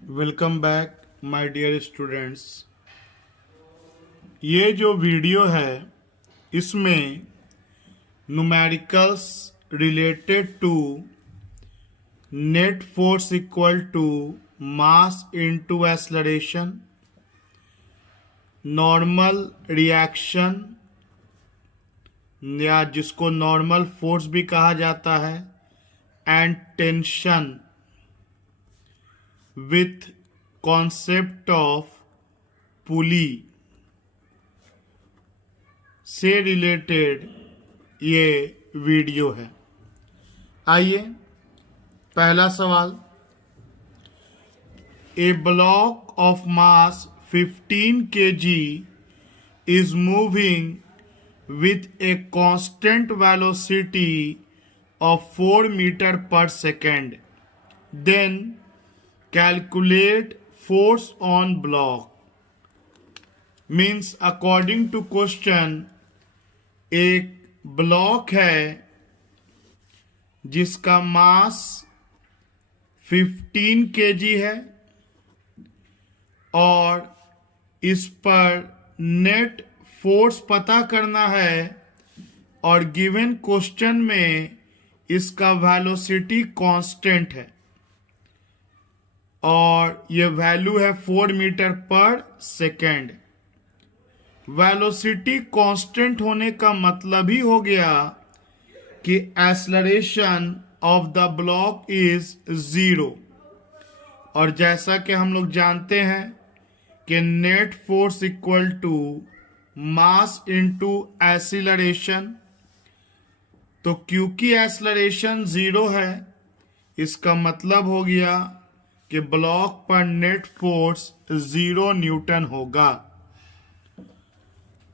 Welcome back my dear students. ये जो video है इसमें numericals related to net force equal to mass into acceleration, normal reaction या जिसको नॉर्मल फोर्स भी कहा जाता है, and tension with concept of pulley से रिलेटेड ये वीडियो है। आइए पहला सवाल। A block of mass 15 kg is moving with a constant velocity of 4 meter per second. Then calculate force on block. Means according to question, एक block है जिसका मास 15 kg है और इस पर नेट फोर्स पता करना है और गिवन क्वेश्चन में इसका वेलोसिटी कांस्टेंट है और ये वैल्यू है 4 metre per second. Velocity constant होने का मतलब ही हो गया कि acceleration of the block is 0। और जैसा कि हम लोग जानते हैं कि net force equal to mass into acceleration, तो क्योंकि एक्सेलरेशन 0 है इसका मतलब हो गया कि ब्लॉक पर नेट फोर्स 0 न्यूटन होगा।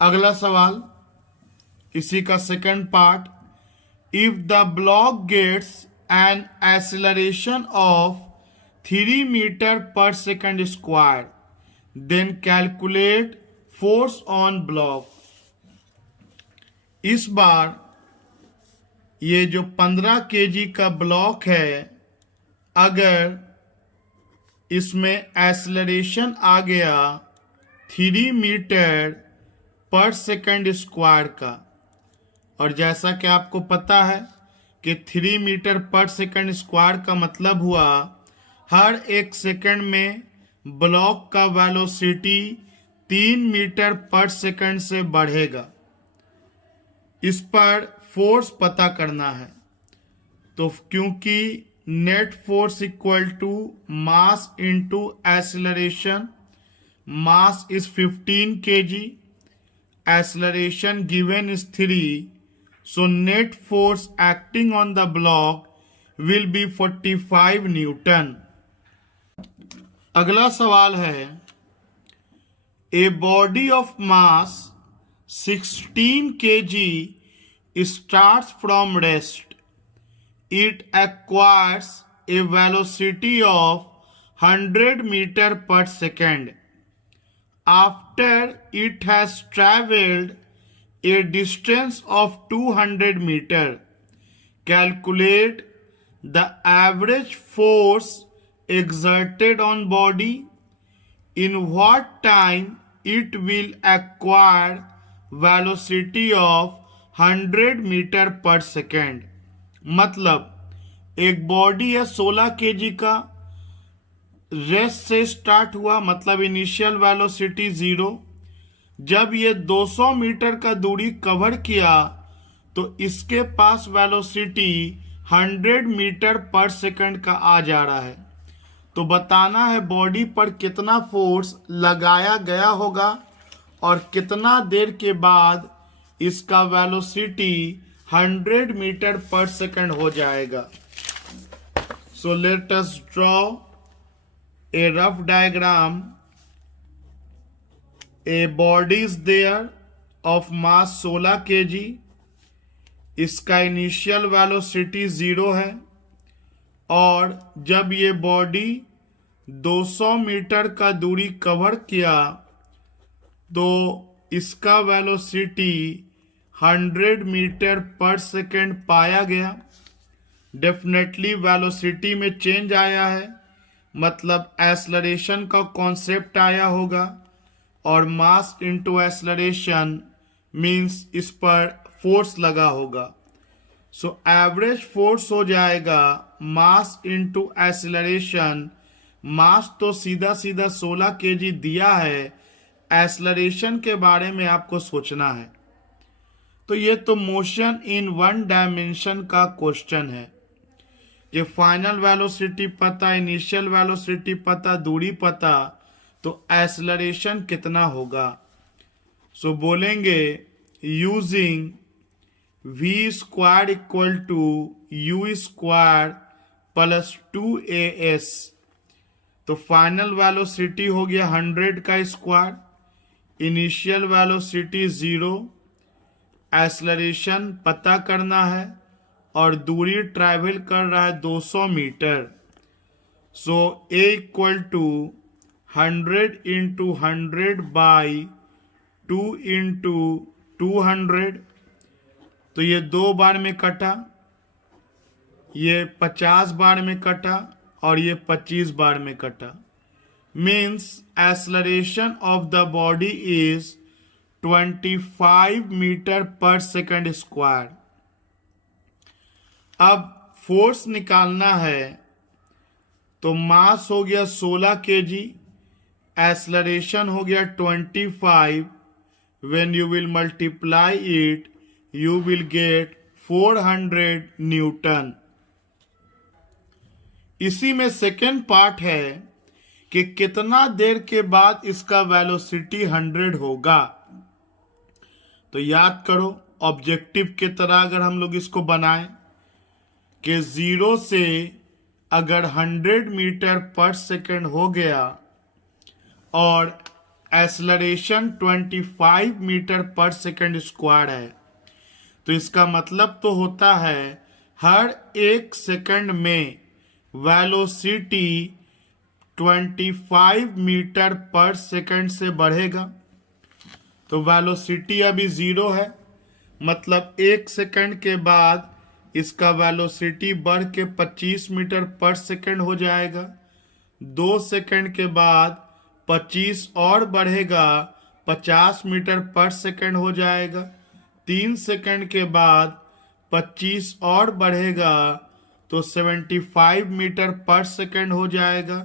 अगला सवाल इसी का second part. If the block gets an acceleration of 3 metre per second square, then calculate force on block. इस बार ये जो 15 kg का ब्लॉक है, अगर इसमें एक्सेलरेशन आ गया 3 मीटर पर सेकंड स्क्वायर का, और जैसा कि आपको पता है कि 3 मीटर पर सेकंड स्क्वायर का मतलब हुआ हर एक सेकंड में ब्लॉक का वेलोसिटी 3 मीटर पर सेकंड से बढ़ेगा। इस पर फोर्स पता करना है, तो क्योंकि net force equal to mass into acceleration, mass is 15 kg, acceleration given is 3, so net force acting on the block will be 45 Newton. अगला सवाल है, a body of mass 16 kg starts from rest. It acquires a velocity of 100 meter per second. After it has traveled a distance of 200 meter, calculate the average force exerted on body. In what time it will acquire velocity of 100 meter per second. मतलब एक body है 16 kg का, rest से start हुआ, मतलब initial velocity 0। जब ये 200 metre का दूरी कवर किया तो इसके पास वेलोसिटी 100 मीटर पर सेकंड का आ जा रहा है। तो बताना है बॉडी पर कितना फोर्स लगाया गया होगा और कितना देर के बाद इसका वेलोसिटी 100 मीटर पर सेकंड हो जाएगा। So let us draw a rough diagram. A body is there of mass 16 kg. इसका इनिशियल वेलोसिटी 0 है और जब ये बॉडी 200 मीटर का दूरी कवर किया तो इसका वेलोसिटी 100 मीटर पर सेकेंड पाया गया। डेफिनेटली वेलोसिटी में चेंज आया है, मतलब एक्सेलरेशन का कॉन्सेप्ट आया होगा, और मास इनटू एक्सेलरेशन मींस इस पर फोर्स लगा होगा। सो एवरेज फोर्स हो जाएगा मास इनटू एक्सेलरेशन। मास तो सीधा सीधा 16 kg दिया है, एक्सेलरेशन के बारे में आपको सोचना है। तो ये तो मोशन इन वन डायमेंशन का क्वेश्चन है कि फाइनल वेलोसिटी पता, इनिशियल वेलोसिटी पता, दूरी पता, तो एक्सेलरेशन कितना होगा। सो बोलेंगे using v square equal to u square plus 2as। तो फाइनल वेलोसिटी हो गया 100 का स्क्वायर, इनिशियल वेलोसिटी 0, एक्सेलरेशन पता करना है और दूरी ट्रैवल कर रहा है 200 metre. So a equal to 100 into 100 by 2 into 200। तो ये 2 बार में कटा, ये 50 बार में कटा और ये 25 बार में कटा। Means acceleration of the body is 25 metre per second square. अब फोर्स निकालना है, तो मास हो गया 16 kg, एक्सेलरेशन हो गया 25। When you will multiply it you will get 400 Newton. इसी में सेकेंड पार्ट है कि कितना देर के बाद इसका वेलोसिटी 100 होगा। तो याद करो, ऑब्जेक्टिव की तरह अगर हम लोग इसको बनाएं कि 0 से अगर 100 मीटर पर सेकंड हो गया और acceleration 25 metre per second square है, तो इसका मतलब तो होता है हर 1 सेकंड में वेलोसिटी 25 मीटर पर सेकंड से बढ़ेगा। तो वेलोसिटी अभी 0 है, मतलब 1 सेकंड के बाद इसका वेलोसिटी बढ़ के 25 मीटर पर सेकंड हो जाएगा। 2 सेकंड के बाद 25 और बढ़ेगा, 50 मीटर पर सेकंड हो जाएगा। 3 सेकंड के बाद 25 और बढ़ेगा तो 75 मीटर पर सेकंड हो जाएगा।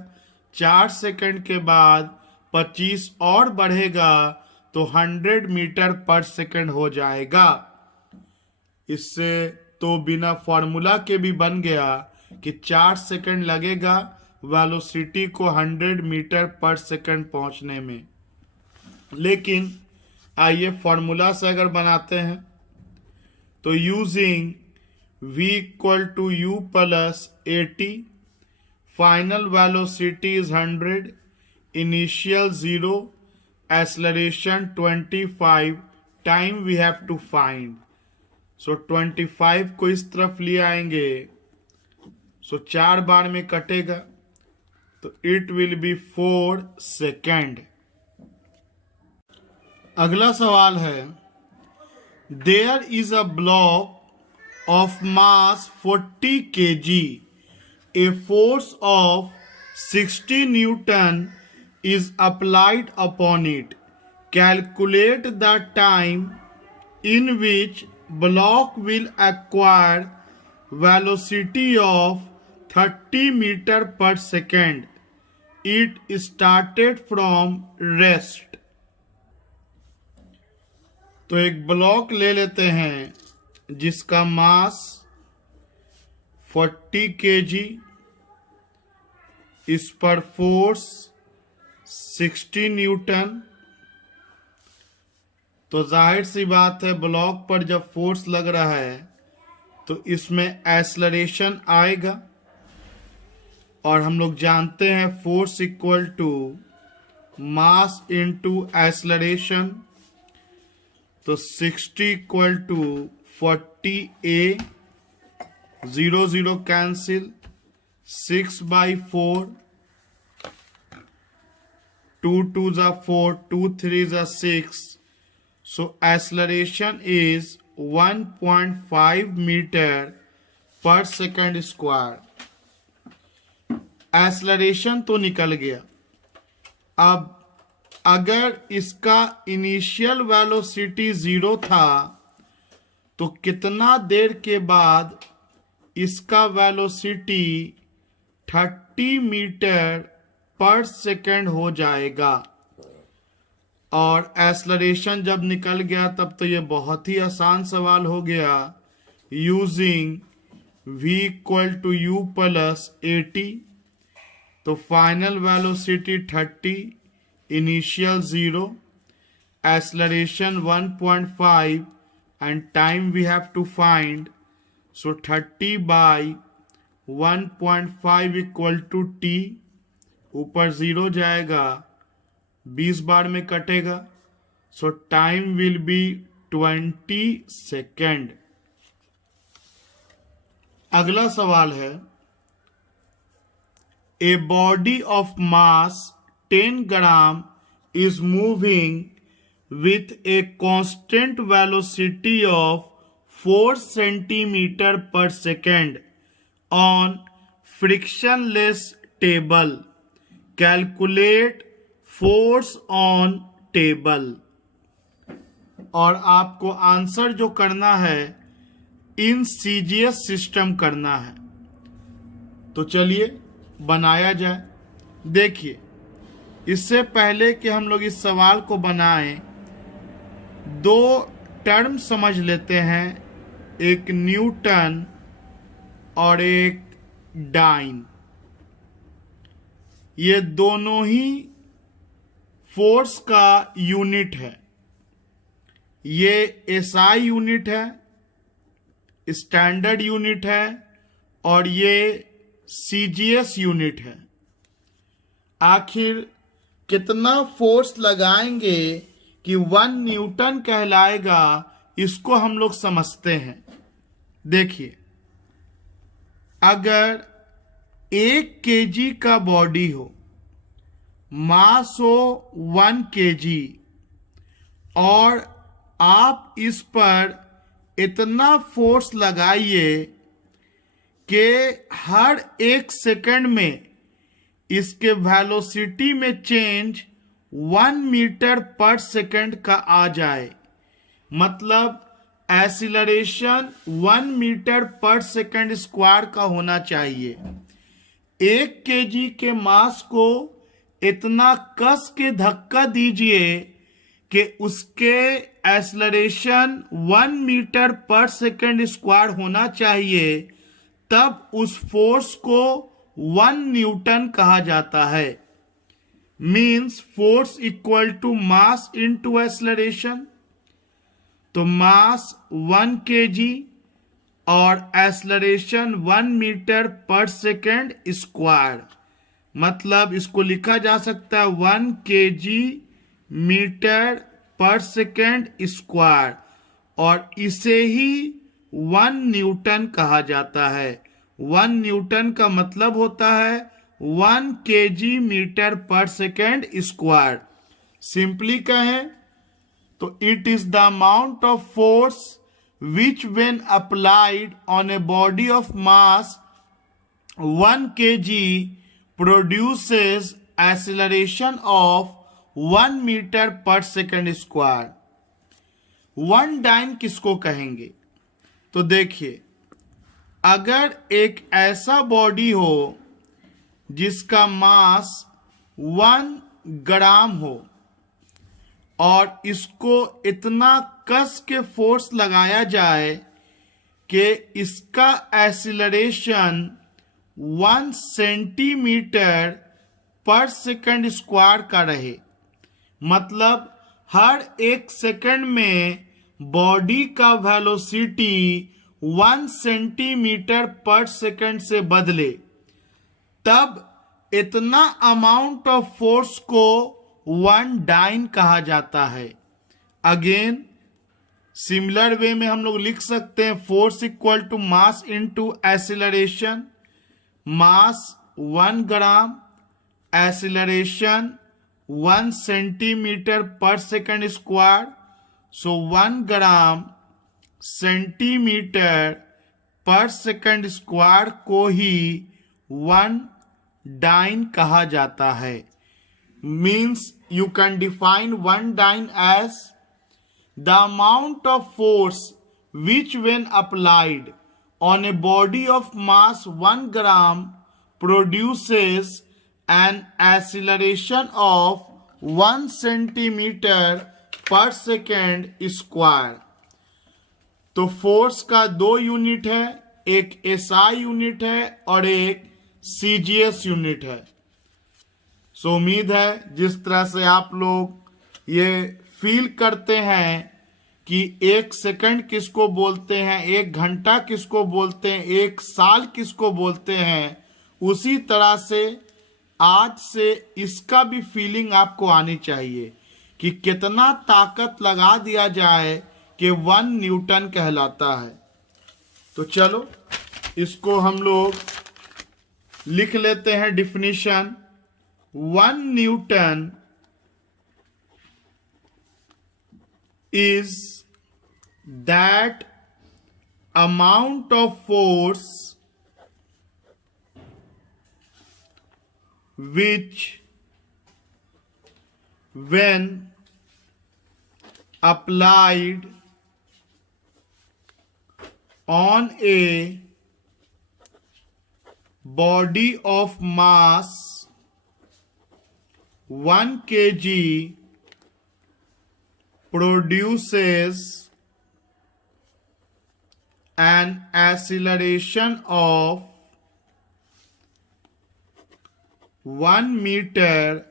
4 सेकंड के बाद 25 और बढ़ेगा तो 100 मीटर पर सेकंड हो जाएगा। इससे तो बिना फॉर्मूला के भी बन गया कि 4 सेकंड लगेगा वेलोसिटी को 100 मीटर पर सेकंड पहुंचने में। लेकिन आइए फॉर्मूला से अगर बनाते हैं, तो using v equal to u plus 80, final velocity is 100, initial 0, acceleration 25, time we have to find. So 25 को इस तरफ ले आएंगे, सो 4 बार में कटेगा, तो इट विल बी 4 सेकेंड। अगला सवाल है, there is a block of mass 40 kg, a force of 60 Newton is applied upon it. Calculate the time in which block will acquire velocity of 30 meter per second. It started from rest. तो एक block ले लेते हैं जिसका मास 40 kg, इस पर force 60 Newton. तो जाहिर सी बात है ब्लॉक पर जब फोर्स लग रहा है तो इसमें एक्सेलरेशन आएगा, और हम लोग जानते हैं force equal to mass into acceleration. तो 60 equal to 40a, 0 0 cancel, 6 by 4, 2 2 is 4, 2 3 is 6. So acceleration is 1.5 meter per second square. Acceleration तो निकल गया। अब अगर इसका इनिशियल वेलोसिटी 0 था तो कितना देर के बाद इसका वेलोसिटी 30 मीटर पर सेकेंड हो जाएगा। और एक्सेलरेशन जब निकल गया तब तो ये बहुत ही आसान सवाल हो गया। Using v equal to u plus 80, तो final velocity 30, initial 0, acceleration 1.5 and time we have to find, so 30 by 1.5 equal to t, ऊपर 0 जाएगा 20 बार में कटेगा, so time will be 20 second. अगला सवाल है, a body of mass 10 gram is moving with a constant velocity of 4 centimeter per second on frictionless table. Calculate force on table. और आपको आंसर जो करना है इन सीजीएस सिस्टम करना है। तो चलिए बनाया जाए। देखिए, इससे पहले कि हम लोग इस सवाल को बनाएं, दो टर्म समझ लेते हैं, एक न्यूटन और एक डाइन। ये दोनों ही फोर्स का यूनिट है। ये एसआई यूनिट है, स्टैंडर्ड यूनिट है, और ये सीजीएस यूनिट है। आखिर कितना फोर्स लगाएंगे कि 1 न्यूटन कहलाएगा, इसको हम लोग समझते हैं। देखिए, अगर 1 केजी का बॉडी हो, मास हो 1 केजी, और आप इस पर इतना फोर्स लगाइए कि हर 1 सेकंड में इसके वेलोसिटी में चेंज 1 मीटर पर सेकंड का आ जाए, मतलब acceleration 1 metre per second square का होना चाहिए। 1 केजी के मास को इतना कस के धक्का दीजिए कि उसके acceleration 1 metre per second square होना चाहिए, तब उस फोर्स को 1 न्यूटन कहा जाता है। Means force equal to mass into acceleration. तो मास 1 केजी और acceleration 1 metre per second square, मतलब इसको लिखा जा सकता है 1 KG metre per second square, और इसे ही 1 न्यूटन कहा जाता है। 1 न्यूटन का मतलब होता है 1 KG metre per second square. Simply कहें तो it is the amount of force which when applied on a body of mass 1 KG produces acceleration of 1 metre per second square. 1 dyne किसको कहेंगे? तो देखिए, अगर एक ऐसा बॉडी हो जिसका मास 1 ग्राम हो और इसको इतना कस के फोर्स लगाया जाए कि इसका acceleration 1 centimetre per second square का रहे, मतलब हर 1 सेकंड में बॉडी का वेलोसिटी 1 सेंटीमीटर पर सेकंड से बदले, तब इतना अमाउंट ऑफ फोर्स को 1 डाइन कहा जाता है। अगेन सिमिलर वे में हम लोग लिख सकते हैं force equal to mass into acceleration. Mass 1 gram, acceleration 1 centimetre per second square, so 1 gram centimetre per second square को ही 1 डाइन कहा जाता है। Means you can define one dyne as the amount of force which when applied on a body of mass 1 gram produces an acceleration of 1 centimeter per second square। तो force का दो unit है, एक SI unit है और एक CGS unit है। सो उम्मीद है जिस तरह से आप लोग ये फील करते हैं कि एक सेकंड किसको बोलते हैं, एक घंटा किसको बोलते हैं, एक साल किसको बोलते हैं, उसी तरह से आज से इसका भी फीलिंग आपको आनी चाहिए कि कितना ताकत लगा दिया जाए कि 1 न्यूटन कहलाता है। तो चलो इसको हम लोग लिख लेते हैं definition. 1 Newton is that amount of force which when applied on a body of mass 1 kg produces an acceleration of 1 meter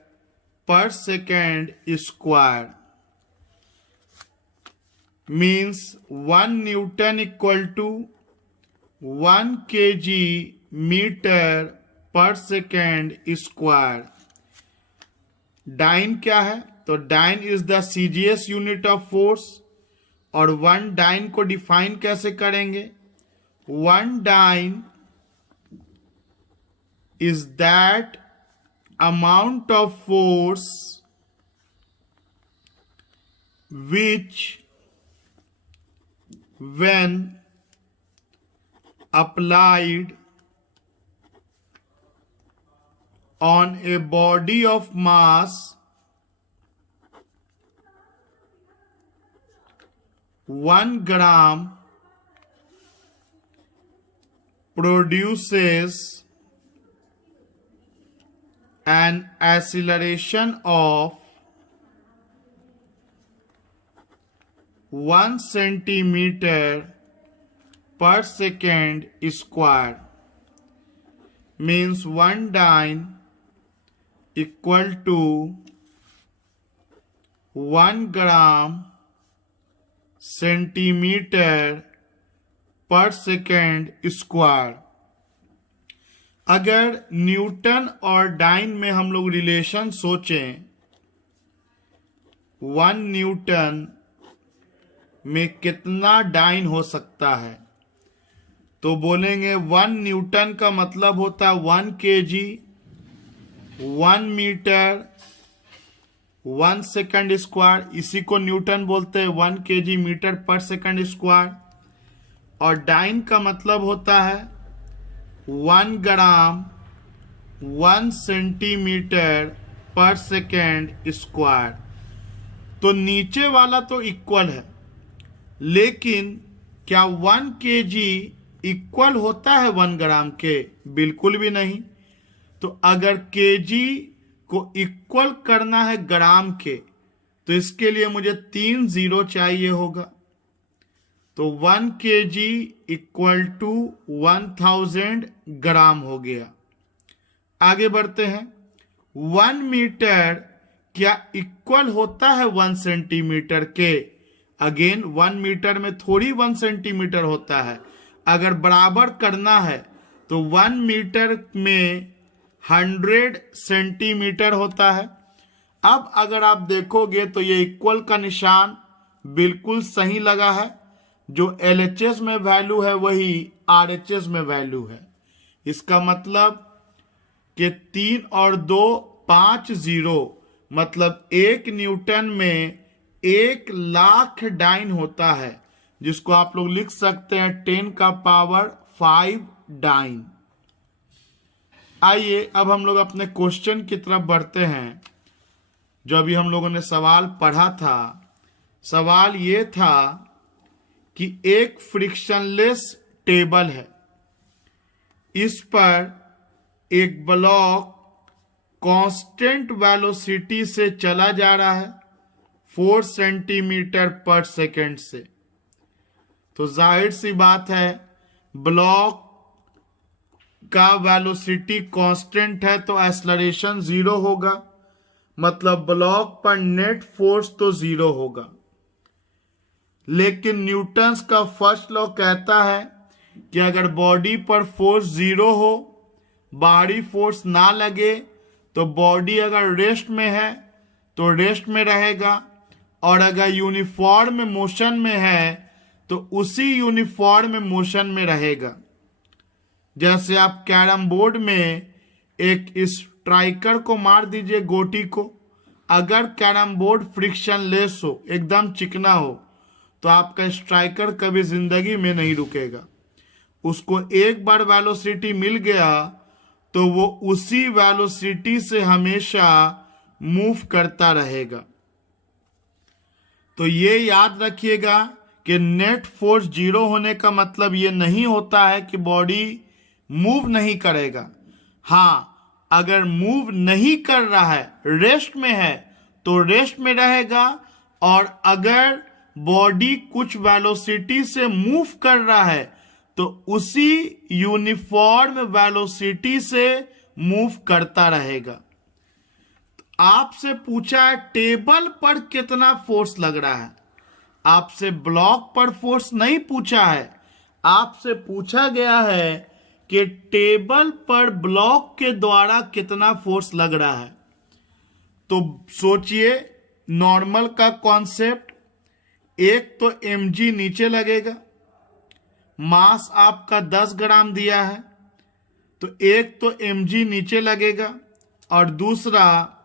per second square। means 1 Newton equal to 1 kg meter per second square। Dyne क्या है? तो dyne is the CGS unit of force. और 1 dyne को define कैसे करेंगे? 1 dyne is that amount of force which when applied on a body of mass 1 gram produces an acceleration of 1 centimeter per second square। means 1 dyne equal to 1 gram centimeter per second square। अगर Newton और dine में हम लोग relation सोचें, 1 Newton में कितना dine हो सकता है, तो बोलेंगे 1 न्यूटन का मतलब होता है 1 kg 1 मीटर 1 सेकंड स्क्वायर। इसी को न्यूटन बोलते हैं 1 kg metre per second square. और डाइन का मतलब होता है 1 ग्राम 1 सेंटीमीटर पर सेकंड स्क्वायर। तो नीचे वाला तो इक्वल है, लेकिन क्या 1 kg इक्वल होता है 1 ग्राम के? बिल्कुल भी नहीं। तो अगर kg को इक्वल करना है ग्राम के, तो इसके लिए मुझे 3 जीरो चाहिए होगा। तो 1 kg इक्वल टू 1000 ग्राम हो गया। आगे बढ़ते हैं। 1 मीटर क्या इक्वल होता है 1 सेंटीमीटर के? अगेन 1 मीटर में थोड़ी 1 सेंटीमीटर होता है। अगर बराबर करना है तो 1 मीटर में 100 सेंटीमीटर होता है। अब अगर आप देखोगे तो ये इक्वल का निशान बिल्कुल सही लगा है। जो LHS में वैल्यू है वही RHS में वैल्यू है। इसका मतलब कि 3 और 2 5 जीरो, मतलब 1 न्यूटन में 1 लाख डाइन होता है, जिसको आप लोग लिख सकते हैं 10 का पावर 5 डाइन। आइए अब हम लोग अपने क्वेश्चन की तरफ बढ़ते हैं। जो अभी हम लोगों ने सवाल पढ़ा था, सवाल ये था कि एक फ्रिक्शनलेस टेबल है, इस पर एक ब्लॉक कांस्टेंट वेलोसिटी से चला जा रहा है 4 सेंटीमीटर पर सेकेंड से। तो जाहिर सी बात है, ब्लॉक का वेलोसिटी कांस्टेंट है तो एक्सेलरेशन 0 होगा, मतलब ब्लॉक पर नेट फोर्स तो 0 होगा। लेकिन न्यूटन्स का फर्स्ट लॉ कहता है कि अगर बॉडी पर फोर्स 0 हो, बाहरी फोर्स ना लगे, तो बॉडी अगर रेस्ट में है तो रेस्ट में रहेगा, और अगर यूनिफॉर्म मोशन में है तो उसी यूनिफॉर्म मोशन में रहेगा। जैसे आप कैरम बोर्ड में एक स्ट्राइकर को मार दीजिए गोटी को, अगर कैरम बोर्ड फ्रिक्शनलेस हो, एकदम चिकना हो, तो आपका स्ट्राइकर कभी जिंदगी में नहीं रुकेगा। उसको एक बार वेलोसिटी मिल गया तो वो उसी वेलोसिटी से हमेशा मूव करता रहेगा। तो ये याद रखिएगा कि नेट फोर्स 0 होने का मतलब ये नहीं होता है कि बॉडी मूव नहीं करेगा। हाँ, अगर मूव नहीं कर रहा है, रेस्ट में है, तो रेस्ट में रहेगा, और अगर बॉडी कुछ वेलोसिटी से मूव कर रहा है तो उसी यूनिफॉर्म वेलोसिटी से मूव करता रहेगा। आपसे पूछा है टेबल पर कितना फोर्स लग रहा है, आपसे ब्लॉक पर फोर्स नहीं पूछा है, आपसे पूछा गया है कि टेबल पर ब्लॉक के द्वारा कितना फोर्स लग रहा है। तो सोचिए नॉर्मल का कॉन्सेप्ट, एक तो mg नीचे लगेगा, मास आपका 10 ग्राम दिया है, तो एक तो mg नीचे लगेगा और दूसरा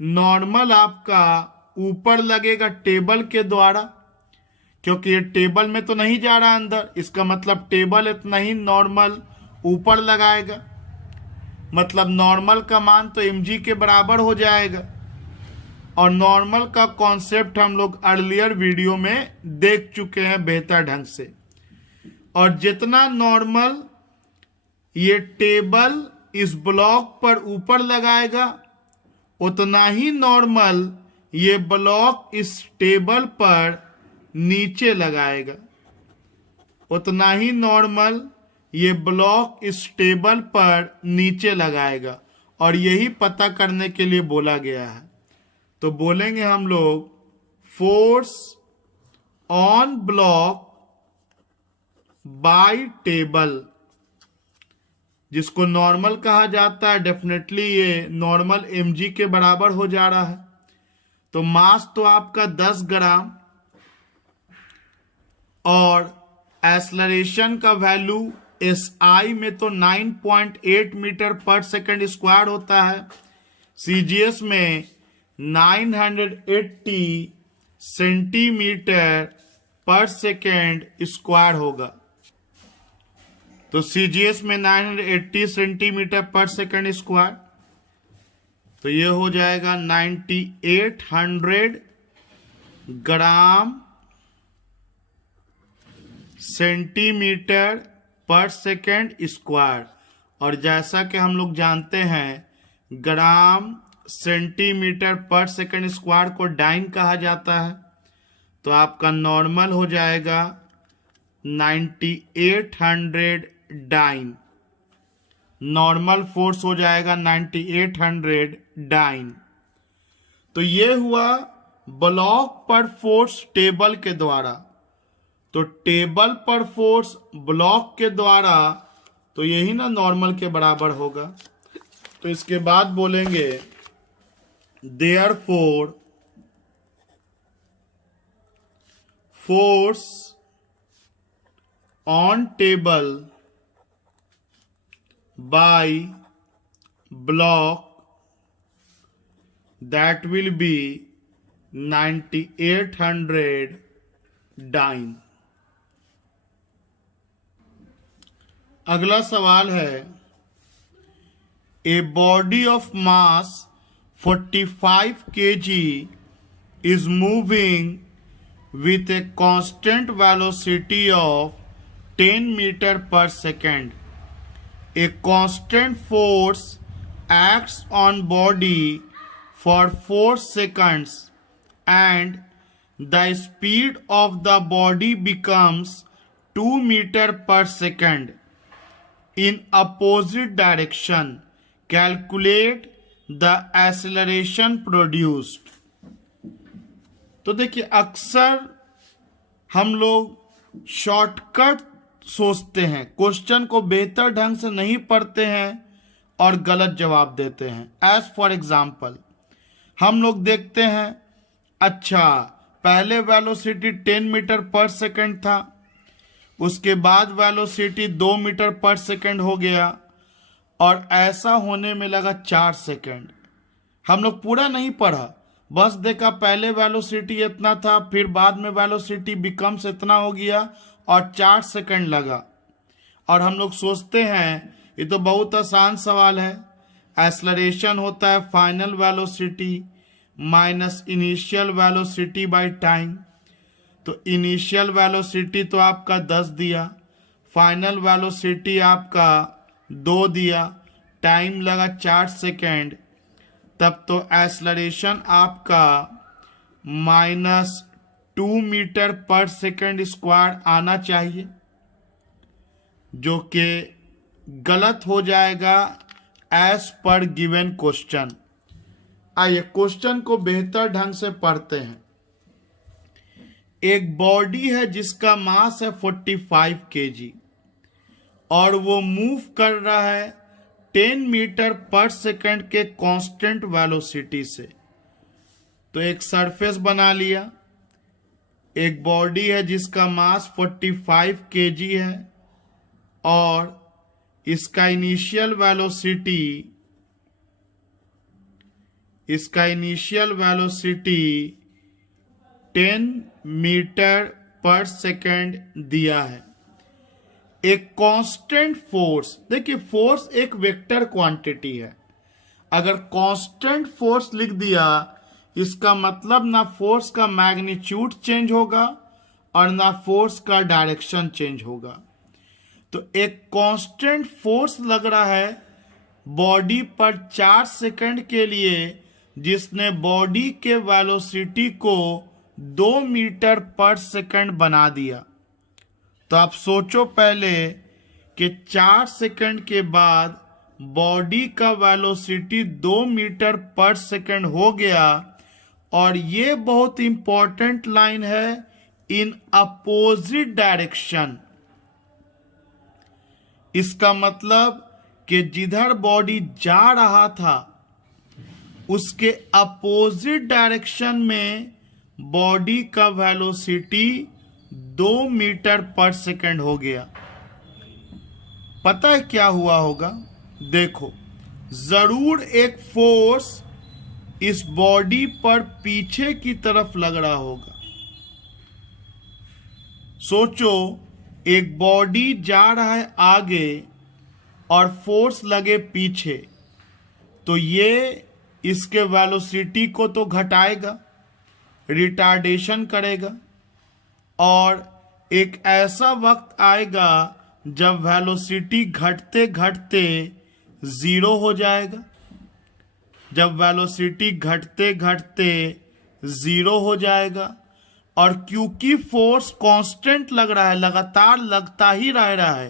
नॉर्मल आपका ऊपर लगेगा टेबल के द्वारा, क्योंकि ये टेबल में तो नहीं जा रहा अंदर, इसका मतलब टेबल इतना ही नॉर्मल ऊपर लगाएगा, मतलब नॉर्मल का मान तो mg के बराबर हो जाएगा। और नॉर्मल का कॉन्सेप्ट हम लोग अर्लियर वीडियो में देख चुके हैं बेहतर ढंग से। और जितना नॉर्मल ये टेबल इस ब्लॉक पर ऊपर लगाएगा, उतना ही नॉर्मल ये ब्लॉक इस टेबल पर नीचे लगाएगा, उतना ही नॉर्मल ये ब्लॉक इस टेबल पर नीचे लगाएगा। और यही पता करने के लिए बोला गया है। तो बोलेंगे हम लोग force on block bye table, जिसको नॉर्मल कहा जाता है, डेफिनेटली ये नॉर्मल mg के बराबर हो जा रहा है। तो मास तो आपका 10 ग्राम और एक्सेलरेशन का वैल्यू SI में तो 9.8 मीटर पर सेकंड स्क्वायर होता है, CGS में 980 सेंटीमीटर पर सेकेंड स्क्वायर होगा। तो CGS में 980 सेंटीमीटर पर सेकेंड स्क्वायर, तो ये हो जाएगा 9800 ग्राम सेंटीमीटर पर सेकेंड स्क्वायर। और जैसा कि हम लोग जानते हैं ग्राम सेंटीमीटर पर सेकेंड स्क्वायर को डाइन कहा जाता है, तो आपका नॉर्मल हो जाएगा 9800 डाइन, नॉर्मल फोर्स हो जाएगा 9800 डाइन। तो ये हुआ ब्लॉक पर फोर्स टेबल के द्वारा। तो टेबल पर फोर्स ब्लॉक के द्वारा, तो यही ना नॉर्मल के बराबर होगा। तो इसके बाद बोलेंगे therefore force on table by block that will be 9800 dyne. अगला सवाल है A body of mass 45 kg is moving with a constant velocity of 10 meter per second. A constant force acts on body for 4 seconds and the speed of the body becomes 2 meter per second in opposite direction. Calculate the acceleration produced. तो देखिए, अक्सर हम लोग shortcut सोचते हैं, question को बेहतर ढंग से नहीं पढ़ते हैं और गलत जवाब देते हैं. एज फॉर एग्जाम्पल हम लोग देखते हैं, अच्छा पहले वेलोसिटी 10 मीटर पर सेकंड था, उसके बाद वेलोसिटी 2 मीटर पर सेकंड हो गया और ऐसा होने में लगा 4 सेकंड. हम लोग पूरा नहीं पढ़ा, बस देखा पहले वेलोसिटी इतना था, फिर बाद में वेलोसिटी बिकम्स इतना हो गया और 4 सेकंड लगा. और हम लोग सोचते हैं ये तो बहुत आसान सवाल है. एक्सेलरेशन होता है final velocity minus initial velocity by time. तो इनिशियल वेलोसिटी तो आपका 10 दिया, फाइनल वेलोसिटी आपका 2 दिया, टाइम लगा 4 सेकेंड, तब तो एक्सेलरेशन आपका -2 मीटर पर सेकेंड स्क्वायर आना चाहिए, जो कि गलत हो जाएगा एज पर गिवन क्वेश्चन. आइए क्वेश्चन को बेहतर ढंग से पढ़ते हैं. एक बॉडी है जिसका मास है 45 kg और वो मूव कर रहा है 10 मीटर पर सेकंड के कांस्टेंट वेलोसिटी से. तो एक सरफेस बना लिया, एक बॉडी है जिसका मास 45 kg है और इसका initial velocity 10 metre per second दिया है. एक कांस्टेंट फोर्स, देखिए फोर्स एक वेक्टर क्वांटिटी है. अगर कांस्टेंट फोर्स लिख दिया इसका मतलब ना फोर्स का मैग्नीट्यूड चेंज होगा और ना फोर्स का डायरेक्शन चेंज होगा. तो एक कांस्टेंट फोर्स लग रहा है बॉडी पर 4 सेकंड के लिए, जिसने बॉडी के वेलोसिटी को 2 मीटर पर सेकंड बना दिया. तो आप सोचो पहले कि 4 सेकंड के बाद बॉडी का वेलोसिटी 2 मीटर पर सेकंड हो गया और ये बहुत इंपॉर्टेंट लाइन है, इन अपोजिट डायरेक्शन. इसका मतलब कि जिधर बॉडी जा रहा था उसके अपोजिट डायरेक्शन में बॉडी का वेलोसिटी 2 मीटर पर सेकंड हो गया. पता है क्या हुआ होगा? देखो, जरूर एक फोर्स इस बॉडी पर पीछे की तरफ लग रहा होगा. सोचो एक बॉडी जा रहा है आगे और फोर्स लगे पीछे, तो ये इसके वेलोसिटी को तो घटाएगा, रिटार्डेशन करेगा और एक ऐसा वक्त आएगा जब वेलोसिटी घटते घटते 0 हो जाएगा. जब वेलोसिटी घटते घटते 0 हो जाएगा और क्योंकि फोर्स कांस्टेंट लग रहा है, लगातार लगता ही रह रहा है,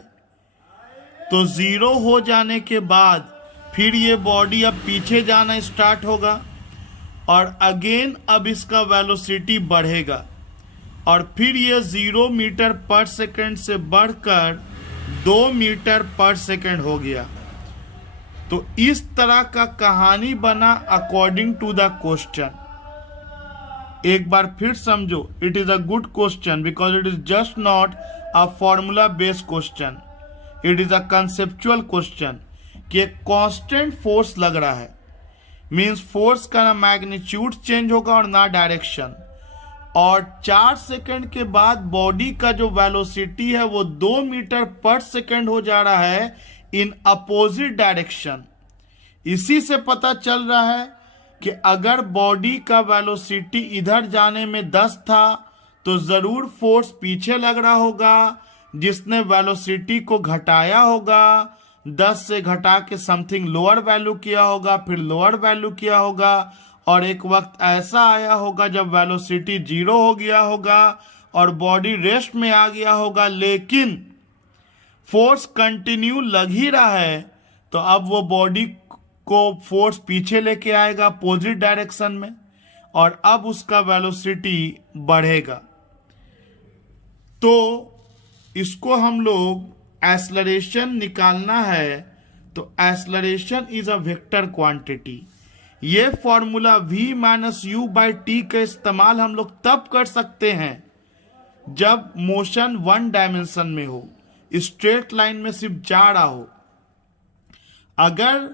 तो 0 हो जाने के बाद फिर ये बॉडी अब पीछे जाना स्टार्ट होगा और अगेन अब इसका वेलोसिटी बढ़ेगा और फिर ये 0 मीटर पर सेकंड से बढ़कर 2 मीटर पर सेकंड हो गया. तो इस तरह का कहानी बना अकॉर्डिंग टू द क्वेश्चन. एक बार फिर समझो, it is a good question because it is just not a formula based question, it is a conceptual question कि एक कांस्टेंट फोर्स लग रहा है, मींस फोर्स का ना मैग्नीट्यूड चेंज होगा और ना डायरेक्शन, और 4 सेकंड के बाद बॉडी का जो वेलोसिटी है वो 2 मीटर पर सेकंड हो जा रहा है इन अपोजिट डायरेक्शन. इसी से पता चल रहा है कि अगर बॉडी का वेलोसिटी इधर जाने में 10 था तो जरूर फोर्स पीछे लग रहा होगा जिसने वेलोसिटी को घटाया होगा, 10 से घटा के समथिंग लोअर वैल्यू किया होगा, फिर लोअर वैल्यू किया होगा, और एक वक्त ऐसा आया होगा जब वेलोसिटी 0 हो गया होगा और बॉडी रेस्ट में आ गया होगा, लेकिन फोर्स कंटिन्यू लग ही रहा है, तो अब वो बॉडी को फोर्स पीछे लेके आएगा अपोजिट डायरेक्शन में, और अब उसका वेलोसिटी बढ़ेगा। तो इसको हम लोग एक्सेलरेशन निकालना है, तो acceleration is a vector quantity. ये formula v minus u by t का इस्तेमाल हम लोग तब कर सकते हैं जब मोशन 1 डायमेंशन में हो, स्ट्रेट लाइन में सिर्फ जा रहा हो। अगर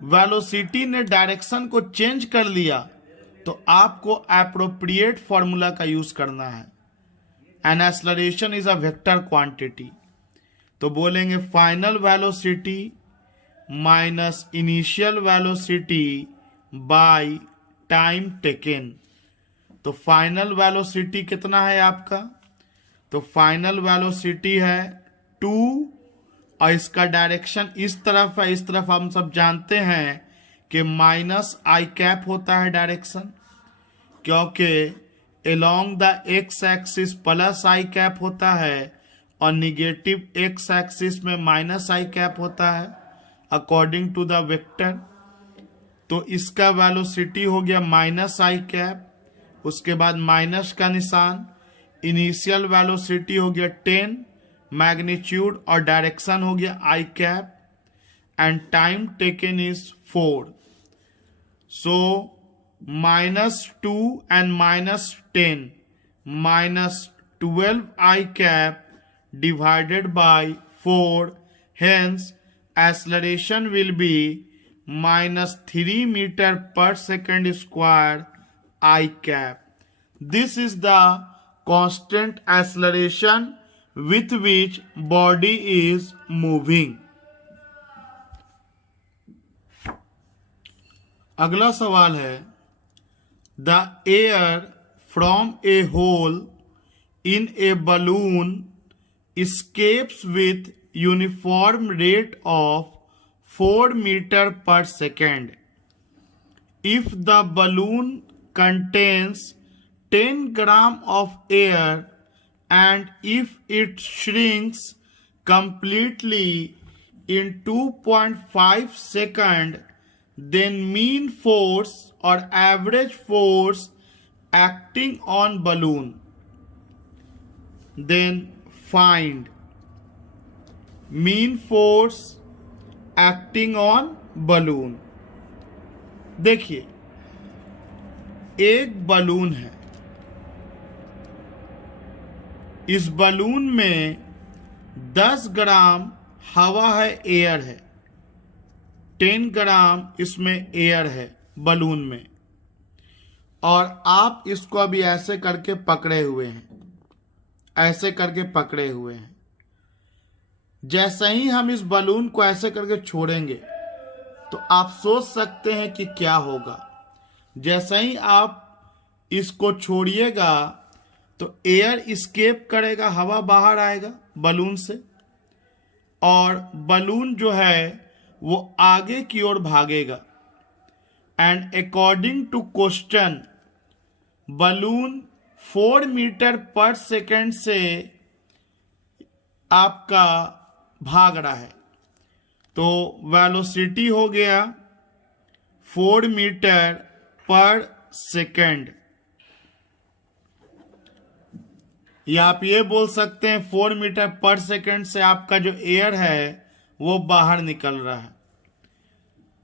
वेलोसिटी ने डायरेक्शन को चेंज कर लिया तो आपको एप्रोप्रिएट फॉर्मूला का यूज करना है। An acceleration is a vector quantity, तो बोलेंगे final velocity minus initial velocity by time taken. तो फाइनल वेलोसिटी कितना है आपका, तो फाइनल वेलोसिटी है 2, और इसका डायरेक्शन इस तरफ है। इस तरफ हम सब जानते हैं कि माइनस आई कैप होता है डायरेक्शन, क्योंकि along the x axis plus I cap होता है और निगेटिव एक्स एक्सिस में माइनस आई कैप होता है अकॉर्डिंग टू द वेक्टर। तो इसका वेलोसिटी हो गया माइनस आई कैप, उसके बाद माइनस का निशान, इनिशियल वेलोसिटी हो गया 10, मैग्नीट्यूड और डायरेक्शन हो गया i cap, and time taken is 4। So -2 and -10 -12 I cap divided by 4. Hence, acceleration will be -3 meter per second square I cap. This is the constant acceleration with which body is moving. अगला सवाल है, the air from a hole in a balloon escapes with uniform rate of 4 meter per second. If the balloon contains 10 gram of air and if it shrinks completely in 2.5 seconds, then mean force or average force acting on balloon. Then find mean force acting on balloon. देखिए, एक balloon है, इस balloon में 10 ग्राम हवा है, air है, 10 ग्राम इसमें air है बलून में, और आप इसको अभी ऐसे करके पकड़े हुए हैं, ऐसे करके पकड़े हुए हैं। जैसे ही हम इस बलून को ऐसे करके छोड़ेंगे तो आप सोच सकते हैं कि क्या होगा। जैसे ही आप इसको छोड़िएगा तो एयर एस्केप करेगा, हवा बाहर आएगा बलून से, और बलून जो है वो आगे की ओर भागेगा। And according to question, balloon 4 metre per second से आपका भाग रहा है, तो वेलोसिटी हो गया 4 मीटर पर सेकेंड, या आप ये बोल सकते हैं 4 मीटर पर सेकेंड से आपका जो एयर है वो बाहर निकल रहा है।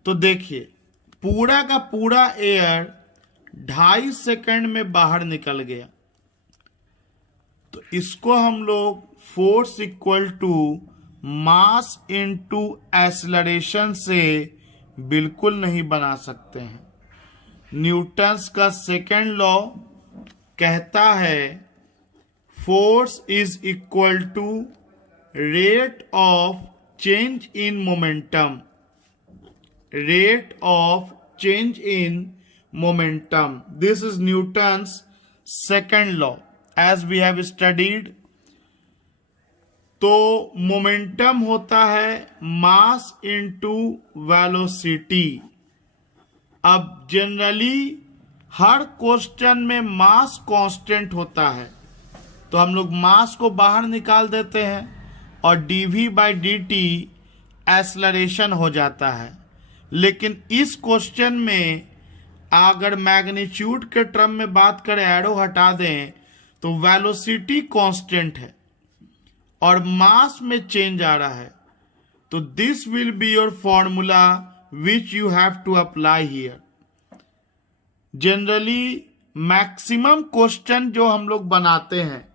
तो देखिए, पूरा का पूरा एयर 2.5 सेकेंड में बाहर निकल गया। तो इसको हम लोग force equal to mass into acceleration से बिल्कुल नहीं बना सकते हैं। न्यूटन्स का सेकेंड लॉ कहता है force is equal to rate of change in momentum. rate of change in momentum. This is Newton's second law as we have studied. तो मोमेंटम होता है मास इनटू वेलोसिटी। अब जनरली हर question में mass constant होता है, तो हम लोग मास को बाहर निकाल देते हैं और dv/dt एक्सेलरेशन हो जाता है। लेकिन इस क्वेश्चन में अगर मैग्नीट्यूड के टर्म में बात करें, एरो हटा दें, तो वेलोसिटी कांस्टेंट है और मास में चेंज आ रहा है। तो this will be your formula which you have to apply here. Generally maximum question जो हम लोग बनाते हैं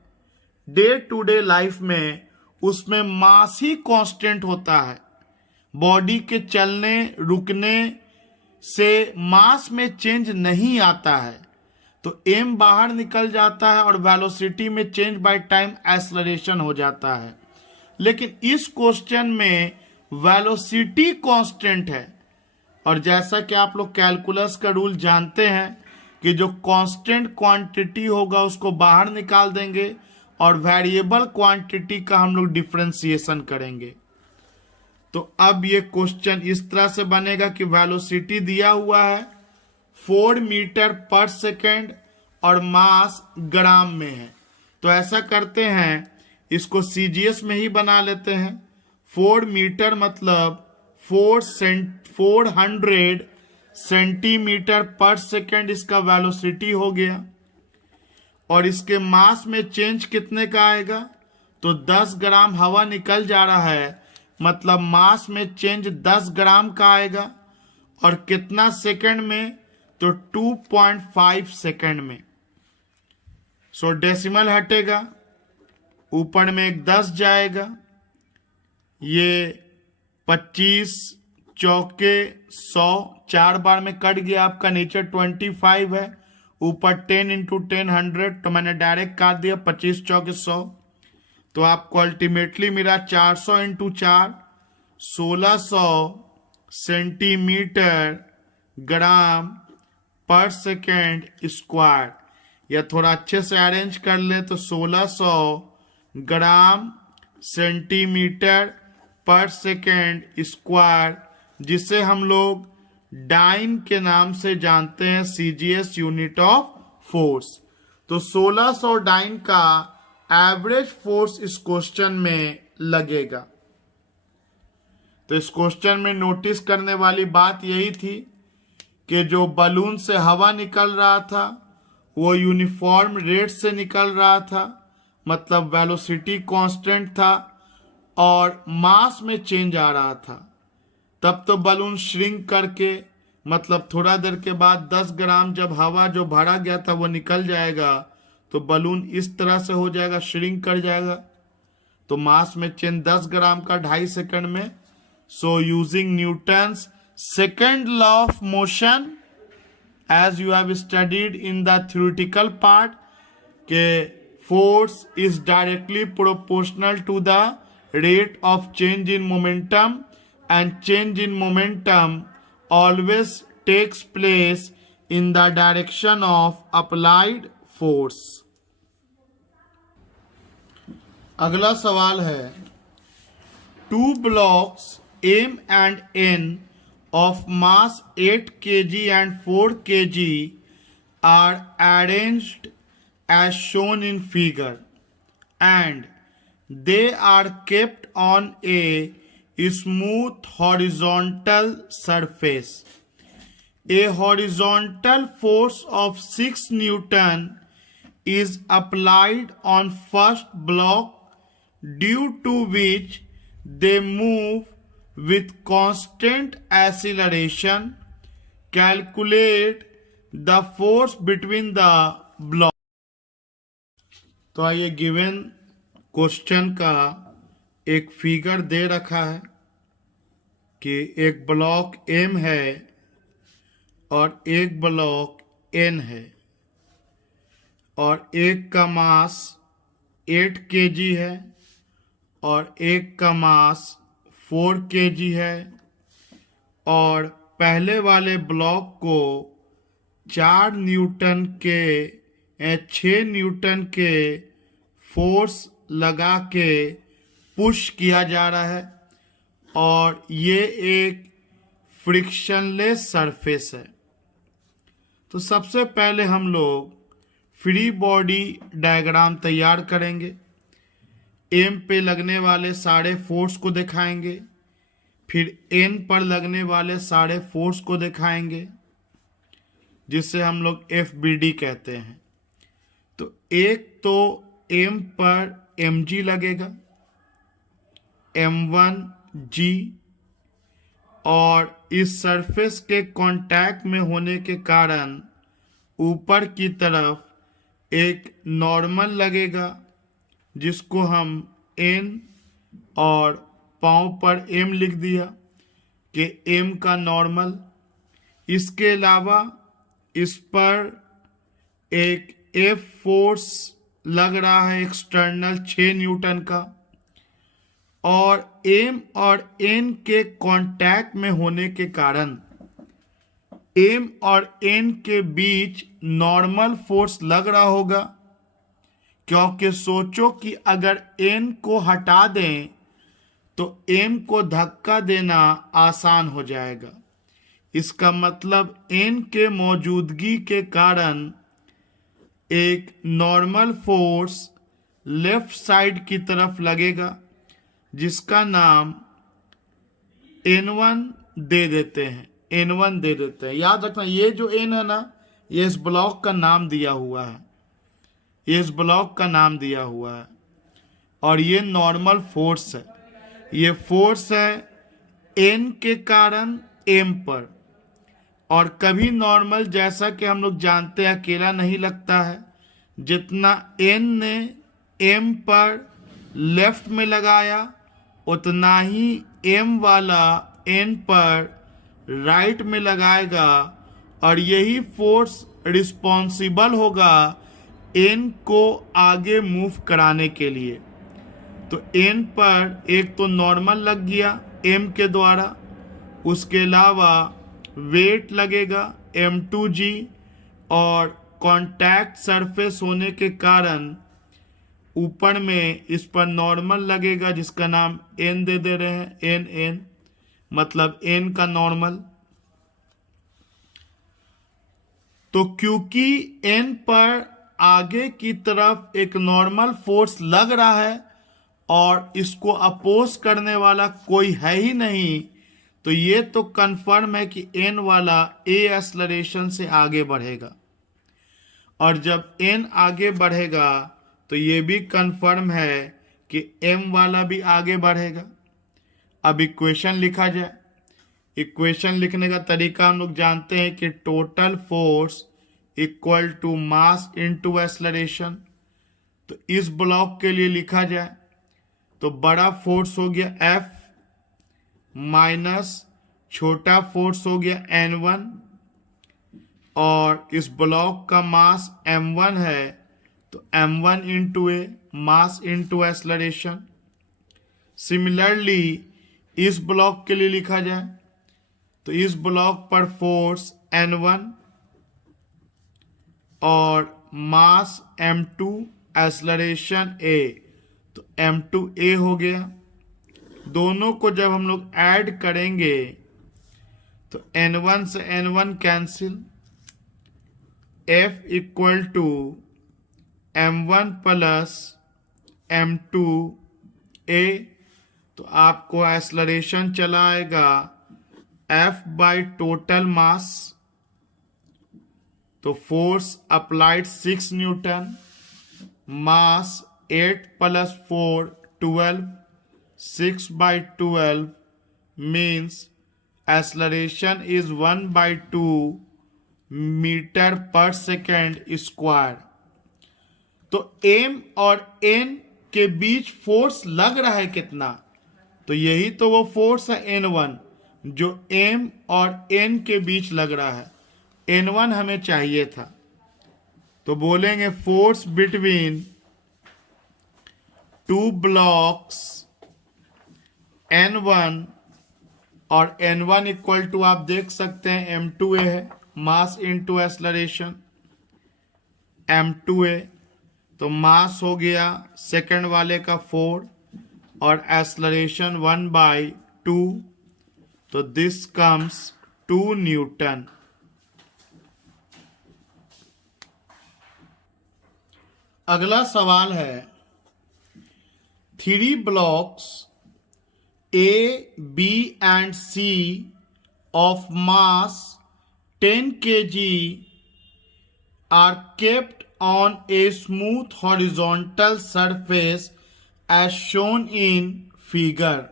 डे टू डे लाइफ में, उसमें मास ही कांस्टेंट होता है। बॉडी के चलने रुकने से मास में चेंज नहीं आता है, तो एम बाहर निकल जाता है और वेलोसिटी में चेंज बाय टाइम एक्सेलरेशन हो जाता है। लेकिन इस क्वेश्चन में वेलोसिटी कांस्टेंट है, और जैसा कि आप लोग कैलकुलस का रूल जानते हैं कि जो कांस्टेंट क्वांटिटी होगा उसको बाहर निकाल देंगे और वेरिएबल क्वांटिटी का हम लोग डिफरेंशिएशन करेंगे। तो अब ये क्वेश्चन इस तरह से बनेगा कि वेलोसिटी दिया हुआ है 4 मीटर पर सेकेंड और मास ग्राम में है। तो ऐसा करते हैं, इसको सीजीएस में ही बना लेते हैं। 4 मीटर मतलब 400 सेंटीमीटर पर सेकेंड इसका वेलोसिटी हो गया, और इसके मास में चेंज कितने का आएगा, तो 10 ग्राम हवा निकल जा रहा है, मतलब मास में चेंज 10 ग्राम का आएगा। और कितना सेकंड में, तो 2.5 सेकंड में। सो डेसिमल हटेगा, ऊपर में एक 10 जाएगा, ये 25 चौके 100, 4 बार में कट गया आपका, नीचे 25 है, ऊपर 10 इंटू 10 100, तो मैंने डायरेक्ट काट दिया 25 चौके 100। तो आपको अल्टीमेटली मिला 400 इंटू 4 1600 सेंटीमीटर ग्राम पर सेकेंड स्क्वायर। या थोड़ा अच्छे से अरेंज कर ले तो 1600 ग्राम सेंटीमीटर पर सेकेंड स्क्वायर, जिसे हम लोग डाइन के नाम से जानते हैं, सीजीएस यूनिट ऑफ फोर्स। तो 1600 डाइन का एवरेज फोर्स इस क्वेश्चन में लगेगा। तो इस क्वेश्चन में नोटिस करने वाली बात यही थी कि जो बलून से हवा निकल रहा था वो यूनिफॉर्म रेट से निकल रहा था, मतलब वेलोसिटी कांस्टेंट था और मास में चेंज आ रहा था। तब तो बलून श्रिंक करके, मतलब थोड़ा देर के बाद 10 ग्राम जब हवा जो भरा गया था वो निकल जाएगा, तो बलून इस तरह से हो जाएगा, श्रिंक कर जाएगा। तो मास में चेंज 10 ग्राम का 2.5 सेकंड में। So using Newton's second law of motion, as you have studied in the theoretical part, के force is directly proportional to the rate of change in momentum, and change in momentum always takes place in the direction of applied force. अगला सवाल है, 2 blocks M and N of mass 8 kg and 4 kg are arranged as shown in figure, and they are kept on a smooth horizontal surface. A horizontal force of 6 Newton is applied on first block, due to which they move with constant acceleration. Calculate the force between the blocks. तो आइए given question का एक figure दे रखा है कि एक block M है और एक ब्लॉक N है, और एक का मास 8 kg है और एक का मास 4 kg है, और पहले वाले ब्लॉक को 6 न्यूटन के फोर्स लगा के पुश किया जा रहा है और ये एक फ्रिक्शनलेस सरफेस है। तो सबसे पहले हम लोग फ्री बॉडी डायग्राम तैयार करेंगे। एम पे लगने वाले सारे फोर्स को दिखाएंगे, फिर एन पर लगने वाले सारे फोर्स को दिखाएंगे, जिसे हम लोग FBD कहते हैं। तो एक तो एम पर mg लगेगा, m1g, और इस सरफेस के कांटेक्ट में होने के कारण ऊपर की तरफ एक नॉर्मल लगेगा, जिसको हम n और पाँव पर m लिख दिया कि m का नॉर्मल। इसके अलावा इस पर एक F फोर्स लग रहा है एक्सटर्नल 6 न्यूटन का, और m और n के कांटेक्ट में होने के कारण m और n के बीच नॉर्मल फोर्स लग रहा होगा, क्योंकि सोचो कि अगर n को हटा दें तो m को धक्का देना आसान हो जाएगा। इसका मतलब n के मौजूदगी के कारण एक नॉर्मल फोर्स लेफ्ट साइड की तरफ लगेगा, जिसका नाम n1 दे देते हैं। याद रखना, ये जो n है ना, ये इस ब्लॉक का नाम दिया हुआ है, और ये नॉर्मल फोर्स है। ये फोर्स है n के कारण m पर, और कभी नॉर्मल, जैसा कि हम लोग जानते हैं, अकेला नहीं लगता है। जितना n ने m पर लेफ्ट में लगाया, उतना ही m वाला n पर राइट में लगाएगा, और यही फोर्स रिस्पॉन्सिबल होगा n को आगे मूव कराने के लिए। तो n पर एक तो नॉर्मल लग गया m के द्वारा, उसके अलावा वेट लगेगा m2g, और कांटेक्ट सरफेस होने के कारण ऊपर में इस पर नॉर्मल लगेगा, जिसका नाम n दे रहे हैं, n मतलब n का नॉर्मल। तो क्योंकि n पर आगे की तरफ एक नॉर्मल फोर्स लग रहा है और इसको अपोज करने वाला कोई है ही नहीं, तो ये तो कंफर्म है कि n वाला a एक्सेलरेशन से आगे बढ़ेगा, और जब n आगे बढ़ेगा तो ये भी कंफर्म है कि m वाला भी आगे बढ़ेगा। अब इक्वेशन लिखा जाए। इक्वेशन लिखने का तरीका हम लोग जानते हैं कि total force equal to mass into acceleration. तो इस ब्लॉक के लिए लिखा जाए तो बड़ा फोर्स हो गया F माइनस छोटा फोर्स हो गया N1, और इस ब्लॉक का मास M1 है, तो M1 इंटू ए, मास इंटू एक्सेलरेशन। सिमिलरली इस ब्लॉक के लिए लिखा जाए तो इस ब्लॉक पर फोर्स N1 और मास M2, एक्सेलरेशन A, तो M2A हो गया। दोनों को जब हम लोग ऐड करेंगे तो N1 से N1 cancel, F equal to M1 plus M2A, तो आपको एक्सेलरेशन चला आएगा F बाई टोटल मास। तो force applied 6 Newton, mass 8 plus 4 12, 6 by 12 means acceleration is 1 by 2 metre per second square. तो m और n के बीच फोर्स लग रहा है कितना, तो यही तो वो फोर्स है N1 जो m और n के बीच लग रहा है। N1 हमें चाहिए था, तो बोलेंगे force between two blocks N1 और n1 इक्वल टू आप देख सकते हैं m2a है, मास इनटू एक्सेलरेशन m2a, तो मास हो गया सेकंड वाले का 4 और एक्सेलरेशन 1/2, तो दिस कम्स 2 न्यूटन। अगला सवाल है 3 blocks A, B and C of mass 10 kg are kept on a smooth horizontal surface as shown in figure.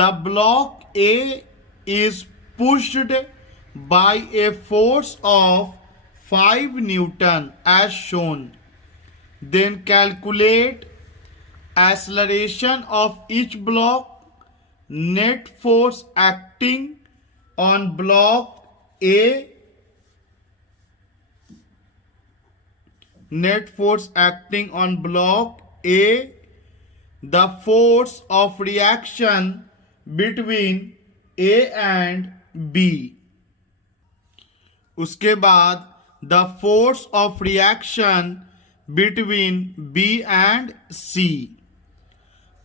The block A is pushed by a force of 5 Newton as shown. Then calculate acceleration of each block, net force acting on block A, net force acting on block A, the force of reaction between A and B. उसके बाद the force of reaction between B and C.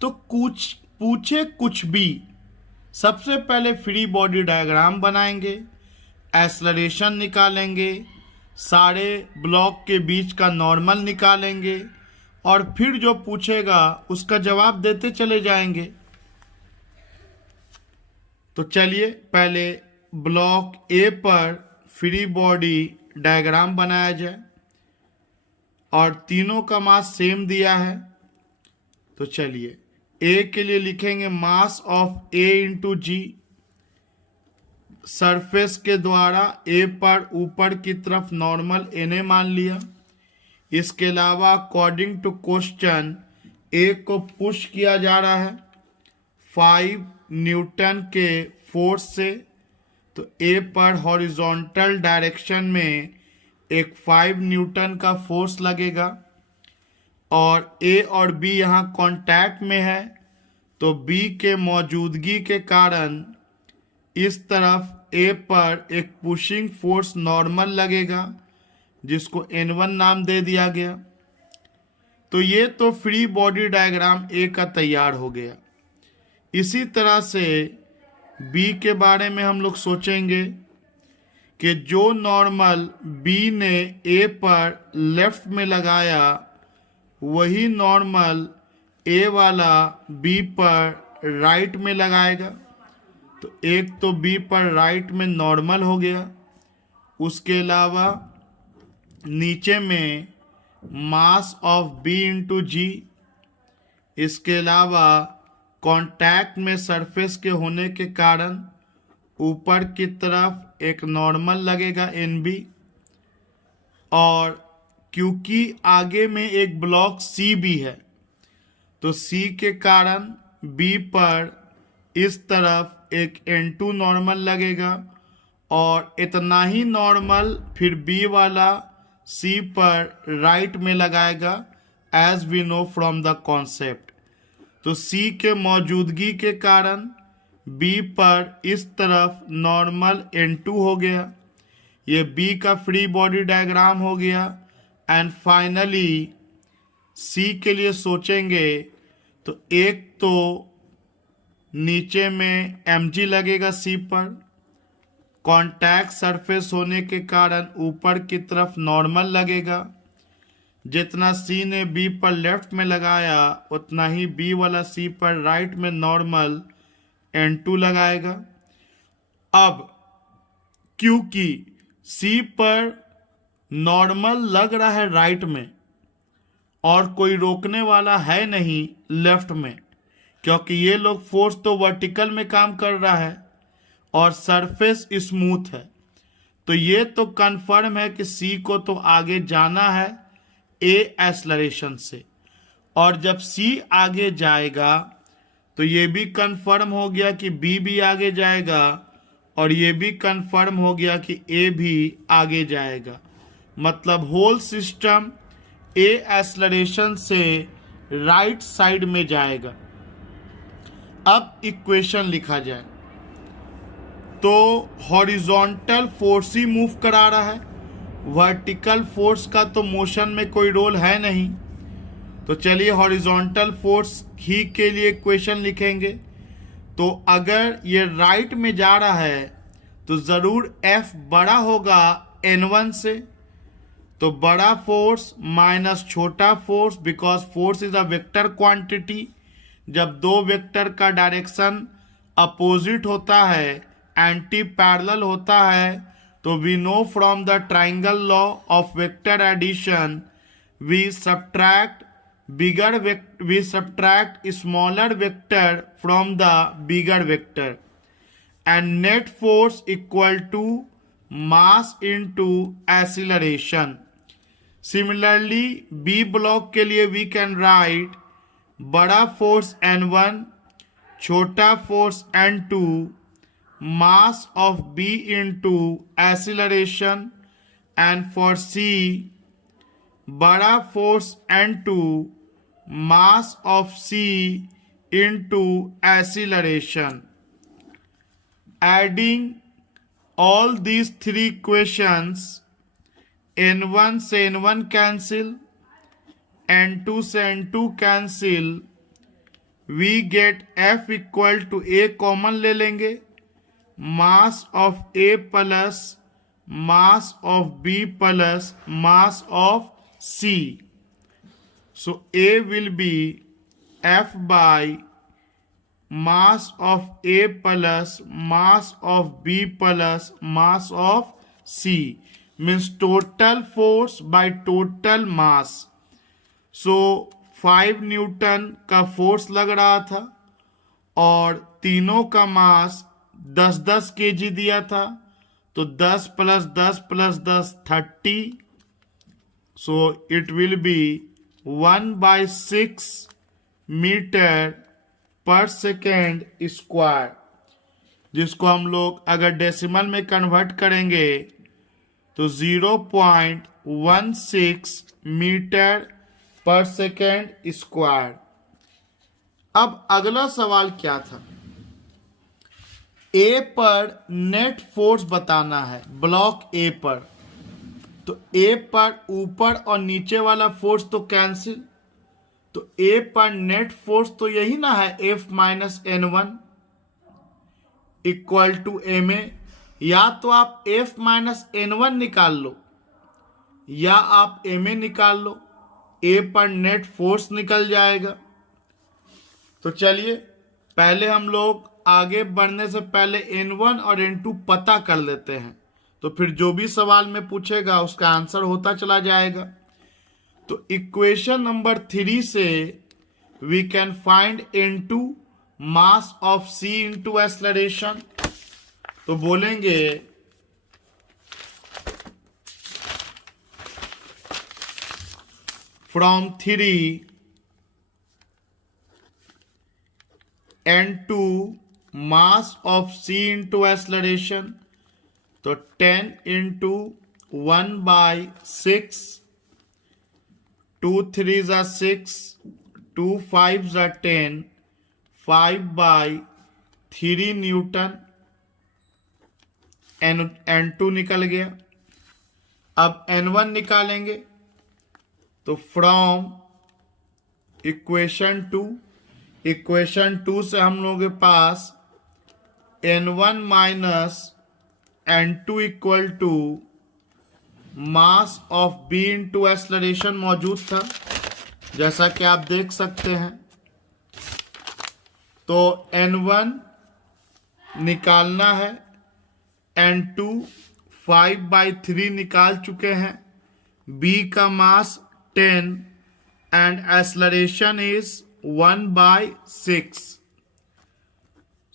तो पूछे कुछ भी, सबसे पहले free body diagram बनाएंगे, acceleration निकालेंगे, सारे ब्लॉक के बीच का नॉर्मल निकालेंगे और फिर जो पूछेगा उसका जवाब देते चले जाएंगे। तो चलिए पहले ब्लॉक ए पर फ्री बॉडी डायग्राम बनाया जाए और तीनों का मास सेम दिया है। तो चलिए ए के लिए लिखेंगे mass of A into g, surface के द्वारा ए पर ऊपर की तरफ नॉर्मल एन मान लिया। इसके अलावा अकॉर्डिंग टू क्वेश्चन ए को पुश किया जा रहा है 5 न्यूटन के फोर्स से, तो ए पर हॉरिजॉन्टल डायरेक्शन में एक 5 न्यूटन का फोर्स लगेगा और ए और बी यहाँ कांटेक्ट में है, तो बी के मौजूदगी के कारण इस तरफ ए पर एक पुशिंग फोर्स नॉर्मल लगेगा जिसको N1 नाम दे दिया गया। तो ये तो फ्री बॉडी डायग्राम ए का तैयार हो गया। इसी तरह से बी के बारे में हम लोग सोचेंगे कि जो नॉर्मल बी ने ए पर लेफ्ट में लगाया वही नॉर्मल ए वाला बी पर राइट में लगाएगा। तो एक तो बी पर राइट में नॉर्मल हो गया, उसके अलावा नीचे में मास ऑफ बी इंटू जी, इसके अलावा कांटेक्ट में सरफेस के होने के कारण ऊपर की तरफ एक नॉर्मल लगेगा एन बी, और क्योंकि आगे में एक ब्लॉक सी भी है तो सी के कारण बी पर इस तरफ एक N2 नॉर्मल लगेगा और इतना ही नॉर्मल फिर बी वाला सी पर राइट में लगाएगा as we know from the concept. तो सी के मौजूदगी के कारण बी पर इस तरफ नॉर्मल N2 हो गया। ये बी का फ्री बॉडी डायग्राम हो गया। एंड फाइनली सी के लिए सोचेंगे तो एक तो नीचे में mg लगेगा सी पर, कांटेक्ट सरफेस होने के कारण ऊपर की तरफ नॉर्मल लगेगा। जितना सी ने बी पर लेफ्ट में लगाया उतना ही बी वाला सी पर राइट में नॉर्मल N2 लगाएगा। अब क्योंकि सी पर नॉर्मल लग रहा है राइट में और कोई रोकने वाला है नहीं लेफ्ट में, क्योंकि ये लोग फोर्स तो वर्टिकल में काम कर रहा है और सरफेस स्मूथ है, तो ये तो कंफर्म है कि सी को तो आगे जाना है ए एक्सेलरेशन से। और जब सी आगे जाएगा तो ये भी कंफर्म हो गया कि बी भी आगे जाएगा और ये भी कंफर्म हो गया कि ए भी आगे जाएगा। मतलब होल सिस्टम ए एक्सेलरेशन से राइट साइड में जाएगा। अब इक्वेशन लिखा जाए तो हॉरिजॉन्टल फोर्स ही मूव करा रहा है, वर्टिकल फोर्स का तो मोशन में कोई रोल है नहीं। तो चलिए हॉरिजॉन्टल फोर्स ही के लिए इक्वेशन लिखेंगे। तो अगर ये राइट में जा रहा है तो ज़रूर F बड़ा होगा N1 से, तो बड़ा फोर्स माइनस छोटा force, because force is a vector quantity. जब दो वेक्टर का डायरेक्शन अपोजिट होता है, एंटी पैरेलल होता है, तो we know from the triangle law of vector addition we subtract smaller vector from the bigger vector, and net force equal to mass into acceleration. Similarly, B block के लिए we can write बड़ा force N1, छोटा force N2, mass of B into acceleration, and for C बड़ा force N2, mass of C into acceleration. Adding all these three equations, N1 से N1 cancel, N2 से N2 cancel, we get F equal to A common ले लेंगे, mass of A plus mass of B plus mass of C. So A will be F by mass of A plus mass of B plus mass of C, means total force by total mass. So 5 Newton का force लग रहा था और तीनों का मास 10-10 kg दिया था, तो 10 + 10 + 10 30. So it will be 1/6 metre per second square, जिसको हम लोग अगर डेसिमल में कन्वर्ट करेंगे तो 0.16 मीटर पर सेकेंड स्क्वायर। अब अगला सवाल क्या था, ए पर नेट फोर्स बताना है, ब्लॉक ए पर। तो ए पर ऊपर और नीचे वाला फोर्स तो कैंसिल, तो ए पर नेट फोर्स तो यही ना है F minus N1 equal to ma। या तो आप F माइनस N1 निकाल लो या आप ma निकाल लो, ए पर नेट फोर्स निकल जाएगा। तो चलिए पहले हम लोग आगे बढ़ने से पहले N1 और N2 पता कर लेते हैं, तो फिर जो भी सवाल में पूछेगा उसका आंसर होता चला जाएगा। तो इक्वेशन नंबर 3 से we can find N2 mass of C into acceleration. तो बोलेंगे from 3 N2 mass of C into acceleration, तो 10 into 1/6, 2 3s are 6, 2 5s are 10, 5/3 Newton. N2 निकल गया। अब N1 निकालेंगे, तो फ्रॉम इक्वेशन 2 से हम लोगों के पास N1 minus N2 equal to mass of B into acceleration मौजूद था, जैसा कि आप देख सकते हैं। तो N1 निकालना है, N2 5/3 निकाल चुके हैं, B का मास 10 and acceleration is 1/6।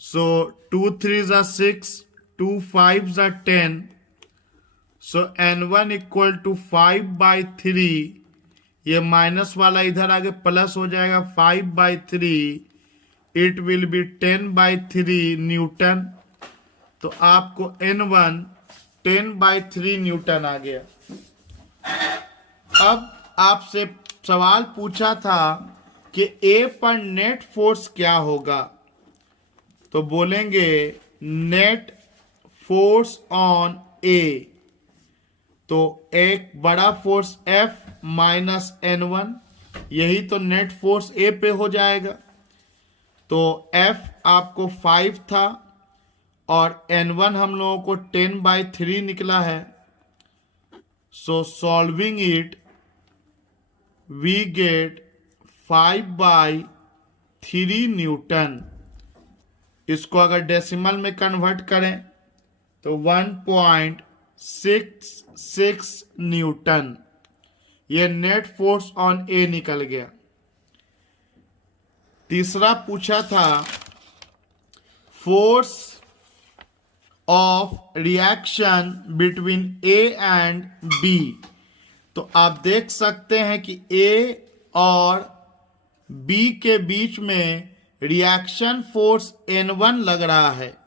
So 2 3s are 6, 2 5s are 10. So N1 equal to 5/3, ये माइनस वाला इधर आगे प्लस हो जाएगा, 5/3 इट विल बी 10/3 न्यूटन। तो आपको N1 10/3 न्यूटन आ गया। अब आपसे सवाल पूछा था कि A पर नेट फोर्स क्या होगा, तो बोलेंगे नेट फोर्स ऑन ए, तो एक बड़ा फोर्स F माइनस N1, यही तो नेट फोर्स ए पे हो जाएगा। तो F आपको 5 था और N1 हम लोगों को 10/3 निकला है। So solving it we get 5/3 newton. इसको अगर डेसिमल में कन्वर्ट करें तो 1.66 न्यूटन, ये नेट फोर्स ऑन ए निकल गया। तीसरा पूछा था force of reaction between A and B. तो आप देख सकते हैं कि ए और बी के बीच में रिएक्शन फोर्स N1 लग रहा है,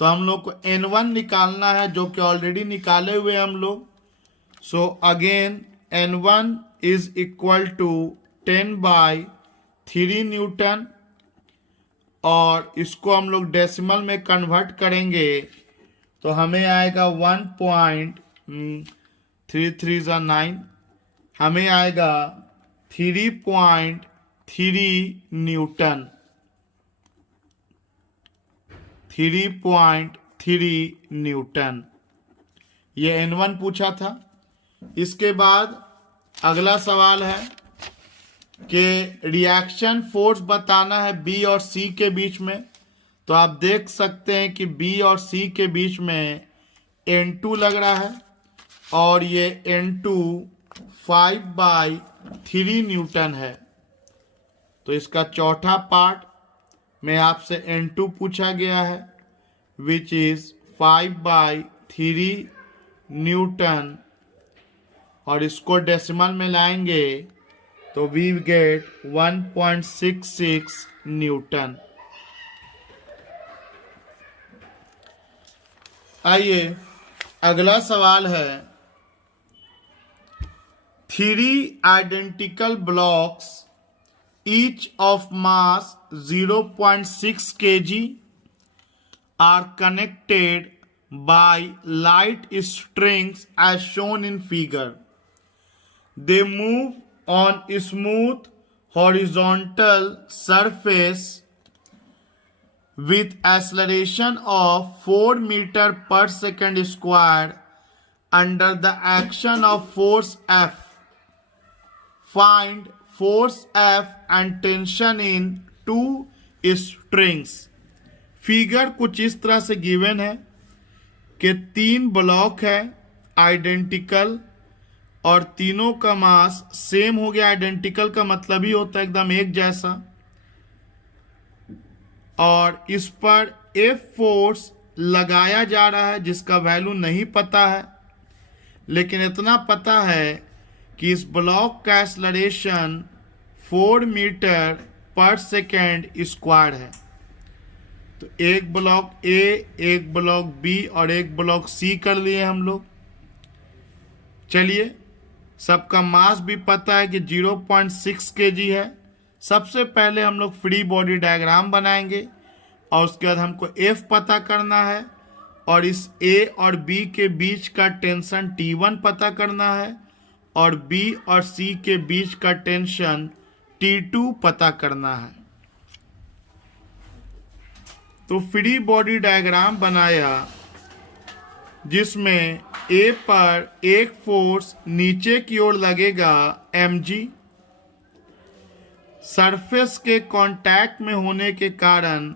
तो हम लोग को N1 निकालना है, जो कि ऑलरेडी निकाले हुए हम लोग। So again N1 is equal to 10/3 newton, और इसको हम लोग डेसिमल में कन्वर्ट करेंगे तो हमें आएगा 1.33 हमें आएगा 3.3 न्यूटन, 3.3 न्यूटन। ये N1 पूछा था। इसके बाद अगला सवाल है कि रिएक्शन फोर्स बताना है बी और सी के बीच में। तो आप देख सकते हैं कि बी और सी के बीच में N2 लग रहा है, और ये N2 5/3 न्यूटन है। तो इसका चौथा पार्ट में आपसे N2 पूछा गया है, विच इज 5/3 न्यूटन, और इसको डेसिमल में लाएंगे तो वी गेट 1.66 न्यूटन। आइए अगला सवाल है, 3 identical blocks each of mass 0.6 kg are connected by light strings as shown in figure. They move on a smooth horizontal surface with acceleration of 4 meters per second squared under the action of force F. Find force F and tension in 2 strings. Figure कुछ इस तरह से given है कि 3 block है identical, और तीनों का मास सेम हो गया। आइडेंटिकल का मतलब ही होता है एकदम एक जैसा, और इस पर F फोर्स लगाया जा रहा है जिसका वैल्यू नहीं पता है, लेकिन इतना पता है कि इस ब्लॉक का acceleration 4 metre per second square है। तो एक ब्लॉक ए, एक ब्लॉक बी और एक ब्लॉक सी कर लिए हम लोग। चलिए, सबका मास भी पता है कि 0.6 kg है। सबसे पहले हम लोग फ्री बॉडी डायग्राम बनाएंगे, और उसके बाद हमको F पता करना है, और इस A और B के बीच का टेंशन T1 पता करना है, और B और C के बीच का टेंशन T2 पता करना है। तो फ्री बॉडी डायग्राम बनाया जिसमें A पर एक फोर्स नीचे की ओर लगेगा mg, सरफेस के कांटेक्ट में होने के कारण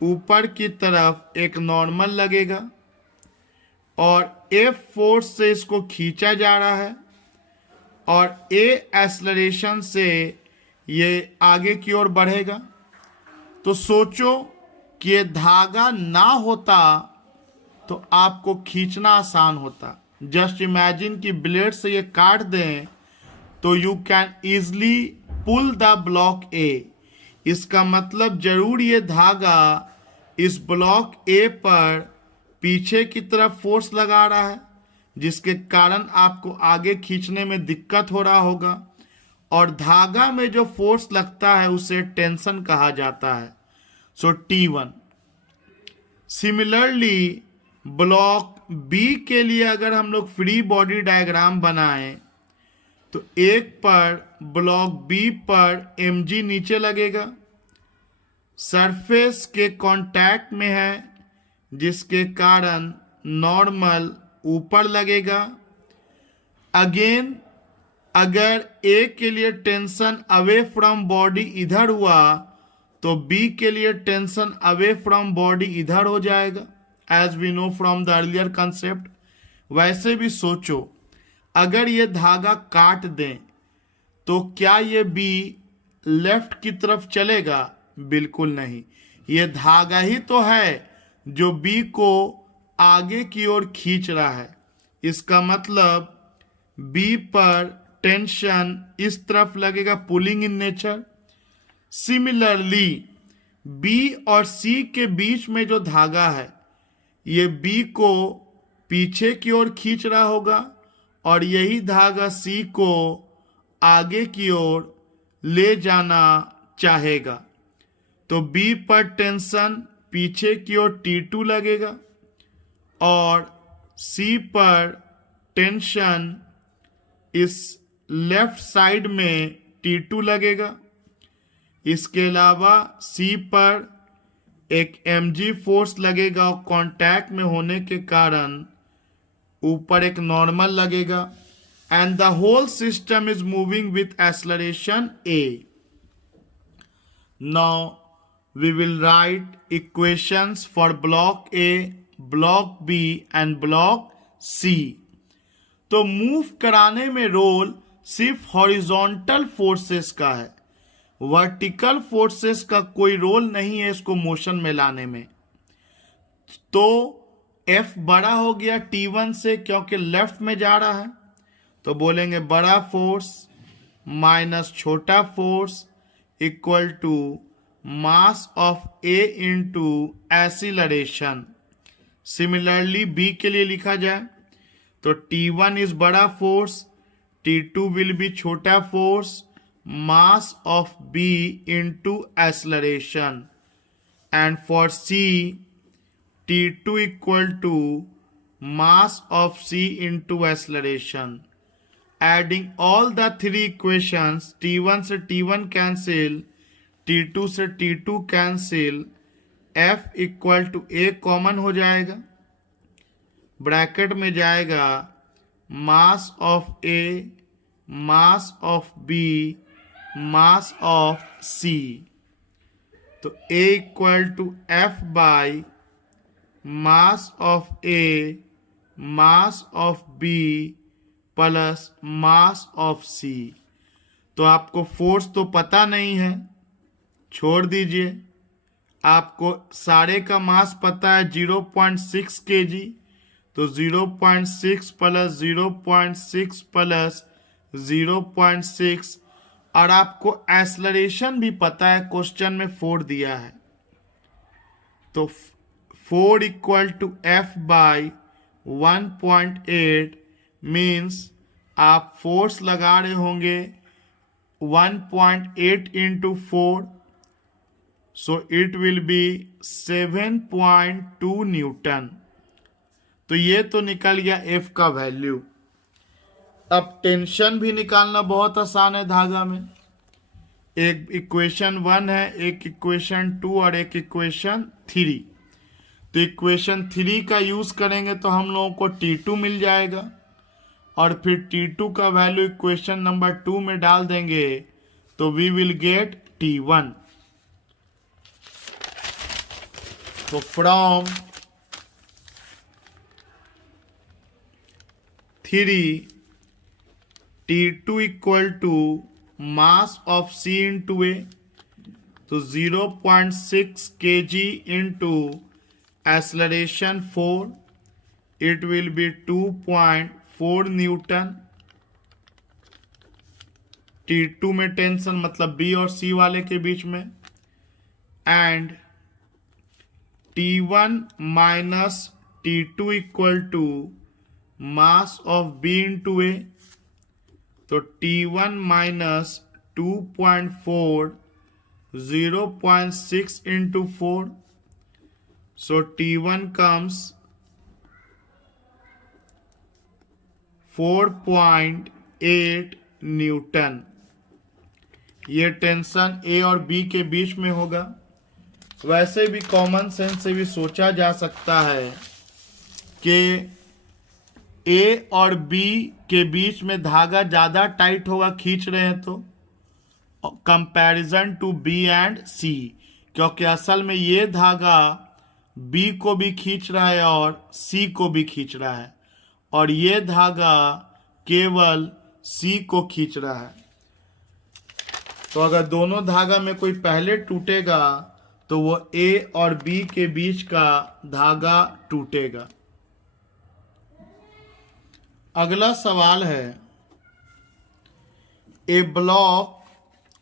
ऊपर की तरफ एक नॉर्मल लगेगा, और F फोर्स से इसको खींचा जा रहा है, और A एक्सेलरेशन से ये आगे की ओर बढ़ेगा। तो सोचो कि ये धागा ना होता तो आपको खींचना आसान होता। जस्ट इमेजिन कि ब्लेड से ये काट दें तो you can easily pull the block A. इसका मतलब जरूर ये धागा इस ब्लॉक ए पर पीछे की तरफ फोर्स लगा रहा है, जिसके कारण आपको आगे खींचने में दिक्कत हो रहा होगा, और धागा में जो फोर्स लगता है उसे टेंशन कहा जाता है। सो T1। सिमिलरली ब्लॉक बी के लिए अगर हम लोग फ्री बॉडी डायग्राम बनाएं तो एक पर ब्लॉक बी पर mg नीचे लगेगा, सरफेस के कांटेक्ट में है जिसके कारण नॉर्मल ऊपर लगेगा। अगेन अगर ए के लिए टेंशन अवे फ्रॉम बॉडी इधर हुआ तो बी के लिए टेंशन अवे फ्रॉम बॉडी इधर हो जाएगा, as we know from the earlier concept. वैसे भी सोचो, अगर ये धागा काट दें तो क्या ये बी लेफ्ट की तरफ चलेगा? बिल्कुल नहीं। ये धागा ही तो है जो बी को आगे की ओर खींच रहा है। इसका मतलब बी पर टेंशन इस तरफ लगेगा, pulling in nature. Similarly B और सी के बीच में जो धागा है ये बी को पीछे की ओर खींच रहा होगा और यही धागा सी को आगे की ओर ले जाना चाहेगा। तो बी पर टेंशन पीछे की ओर T2 लगेगा और सी पर टेंशन इस लेफ्ट साइड में T2 लगेगा। इसके अलावा सी पर एक mg फोर्स लगेगा और कांटेक्ट में होने के कारण ऊपर एक नॉर्मल लगेगा and the whole system is moving with acceleration a. Now we will write equations for block A, block B and block C. तो मूव कराने में रोल सिर्फ हॉरिजॉन्टल फोर्सेस का है, वर्टिकल फोर्सेस का कोई रोल नहीं है इसको मोशन में लाने में। तो F बड़ा हो गया T1 से क्योंकि लेफ्ट में जा रहा है, तो बोलेंगे बड़ा फोर्स माइनस छोटा force equal to mass of A into acceleration. Similarly B के लिए लिखा जाए तो T1 इज बड़ा फोर्स, T2 विल बी छोटा force, mass of B into acceleration, and for C T2 equal to mass of C into acceleration. Adding all the three equations, T1 से T1 cancel, T2 से T2 cancel, F equal to A common हो जाएगा, bracket में जाएगा mass of A, mass of B, mass of C. तो A equal to F by mass of A, mass of B plus mass of C. तो आपको force तो पता नहीं है, छोड़ दीजिए। आपको सारे का मास पता है 0.6 kg, तो 0.6 प्लस 0.6 प्लस 0.6 और आपको एक्सेलरेशन भी पता है, क्वेश्चन में 4 दिया है। तो 4 equal to F by 1.8 means आप फोर्स लगा रहे होंगे 1.8 into 4, so it will be 7.2 newton. तो ये तो निकल गया F का वैल्यू। अब टेंशन भी निकालना बहुत आसान है धागा में। एक इक्वेशन 1 है, एक इक्वेशन 2 और एक इक्वेशन 3। तो इक्वेशन 3 का यूज करेंगे तो हम लोगों को T2 मिल जाएगा और फिर T2 का वैल्यू इक्वेशन नंबर 2 में डाल देंगे तो वी विल गेट T1। तो from 3 T2 equal to mass of C into A, तो 0.6 kg into acceleration 4, it will be 2.4 newton. T2 में टेंशन मतलब B और C वाले के बीच में, and T1 minus T2 equal to mass of B into A, तो T1 minus 2.4 0.6 into 4. So T1 comes 4.8 newton. ये टेंशन ए और बी के बीच में होगा। वैसे भी कॉमन सेंस से भी सोचा जा सकता है कि ए और बी के बीच में धागा ज़्यादा टाइट होगा, खींच रहे हैं तो, कंपैरिजन टू बी एंड सी, क्योंकि असल में ये धागा बी को भी खींच रहा है और सी को भी खींच रहा है, और ये धागा केवल सी को खींच रहा है। तो अगर दोनों धागा में कोई पहले टूटेगा तो वो ए और बी के बीच का धागा टूटेगा। अगला सवाल है, ए block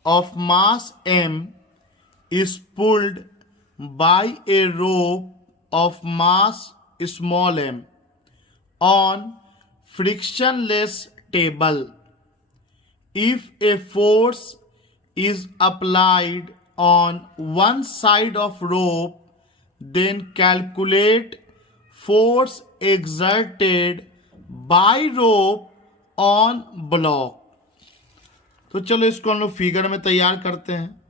of mass m is pulled by a rope of mass small m on frictionless table. If a force is applied on one side of rope, then calculate force exerted by rope on block. तो चलो इसको हम लोग figure में तैयार करते हैं।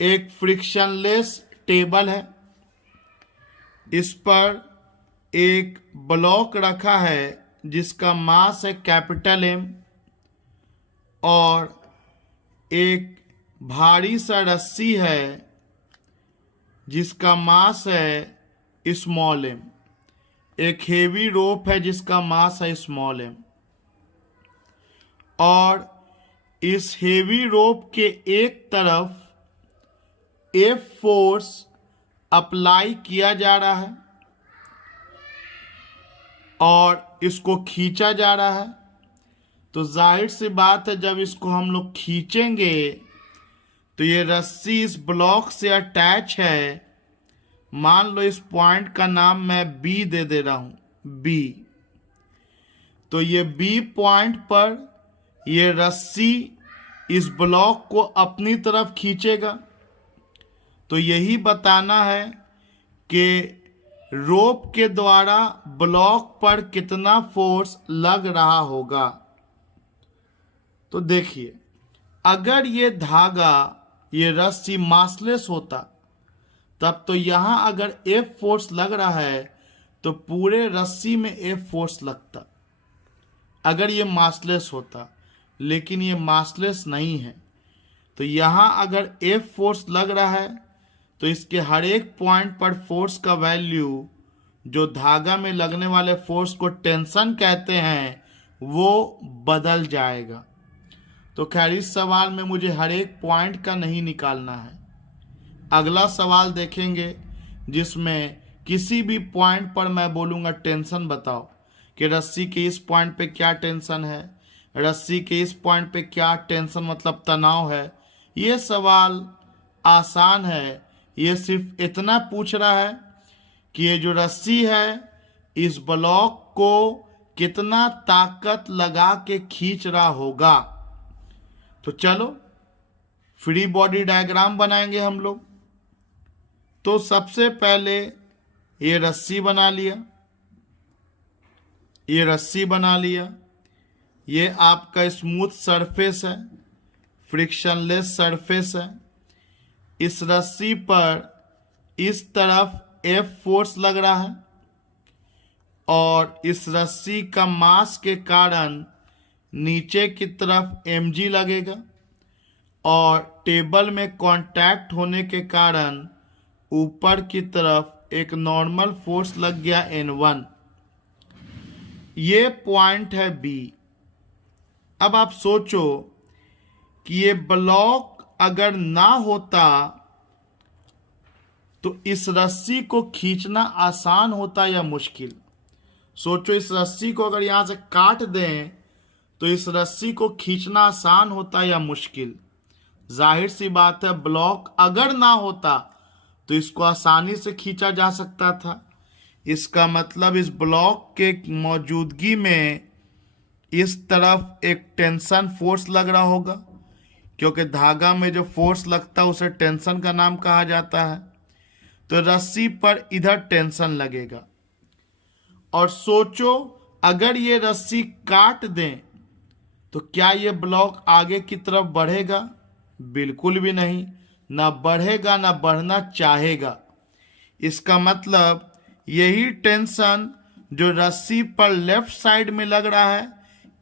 एक फ्रिक्शनलेस टेबल है, इस पर एक ब्लॉक रखा है जिसका मास है कैपिटल एम, और एक भारी सा रस्सी है जिसका मास है स्मॉल एम। एक हेवी रोप है जिसका मास है स्मॉल एम, और इस हेवी रोप के एक तरफ एफ फोर्स अप्लाई किया जा रहा है और इसको खींचा जा रहा है। तो जाहिर सी बात है, जब इसको हम लोग खींचेंगे तो ये रस्सी इस ब्लॉक से अटैच है। मान लो इस पॉइंट का नाम मैं बी दे दे रहा हूं, बी। तो ये बी पॉइंट पर ये रस्सी इस ब्लॉक को अपनी तरफ खींचेगा। तो यही बताना है कि रोप के द्वारा ब्लॉक पर कितना फोर्स लग रहा होगा। तो देखिए, अगर ये धागा, ये रस्सी मासलेस होता तब तो यहाँ अगर एफ फोर्स लग रहा है तो पूरे रस्सी में एफ फोर्स लगता, अगर ये मासलेस होता। लेकिन ये मासलेस नहीं है, तो यहाँ अगर एफ फोर्स लग रहा है तो इसके हर एक पॉइंट पर फोर्स का वैल्यू, जो धागा में लगने वाले फोर्स को टेंशन कहते हैं, वो बदल जाएगा। तो खैर इस सवाल में मुझे हर एक पॉइंट का नहीं निकालना है। अगला सवाल देखेंगे जिसमें किसी भी पॉइंट पर मैं बोलूँगा टेंशन बताओ, कि रस्सी के इस पॉइंट पे क्या टेंशन है, रस्सी के इस पॉइंट पे क्या टेंशन मतलब तनाव है। ये सवाल आसान है, ये सिर्फ इतना पूछ रहा है कि ये जो रस्सी है इस ब्लॉक को कितना ताकत लगा के खींच रहा होगा। तो चलो फ्री बॉडी डायग्राम बनाएंगे हम लोग। तो सबसे पहले ये रस्सी बना लिया, ये रस्सी बना लिया। ये आपका स्मूथ सरफेस है, फ्रिक्शनलेस सरफेस है। इस रस्सी पर इस तरफ एफ फोर्स लग रहा है और इस रस्सी का मास के कारण नीचे की तरफ mg लगेगा, और टेबल में कांटेक्ट होने के कारण ऊपर की तरफ एक नॉर्मल फोर्स लग गया N1। ये पॉइंट है B। अब आप सोचो कि ये ब्लॉक अगर ना होता तो इस रस्सी को खींचना आसान होता या मुश्किल। सोचो, इस रस्सी को अगर यहाँ से काट दें तो इस रस्सी को खींचना आसान होता या मुश्किल। जाहिर सी बात है, ब्लॉक अगर ना होता तो इसको आसानी से खींचा जा सकता था। इसका मतलब इस ब्लॉक के मौजूदगी में इस तरफ एक टेंशन फोर्स लग रहा होगा, क्योंकि धागा में जो फोर्स लगता है उसे टेंशन का नाम कहा जाता है। तो रस्सी पर इधर टेंशन लगेगा। और सोचो अगर ये रस्सी काट दें तो क्या ये ब्लॉक आगे की तरफ बढ़ेगा? बिल्कुल भी नहीं, ना बढ़ेगा ना बढ़ना चाहेगा। इसका मतलब यही टेंशन जो रस्सी पर लेफ्ट साइड में लग रहा है,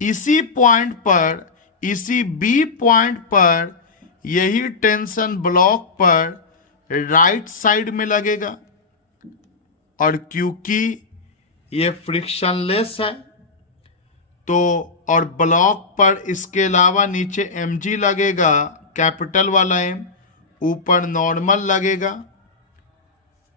इसी पॉइंट पर, इसी बी पॉइंट पर यही टेंशन ब्लॉक पर राइट साइड में लगेगा। और क्योंकि ये फ्रिक्शनलेस है तो, और ब्लॉक पर इसके अलावा नीचे mg लगेगा, कैपिटल वाला m, ऊपर नॉर्मल लगेगा।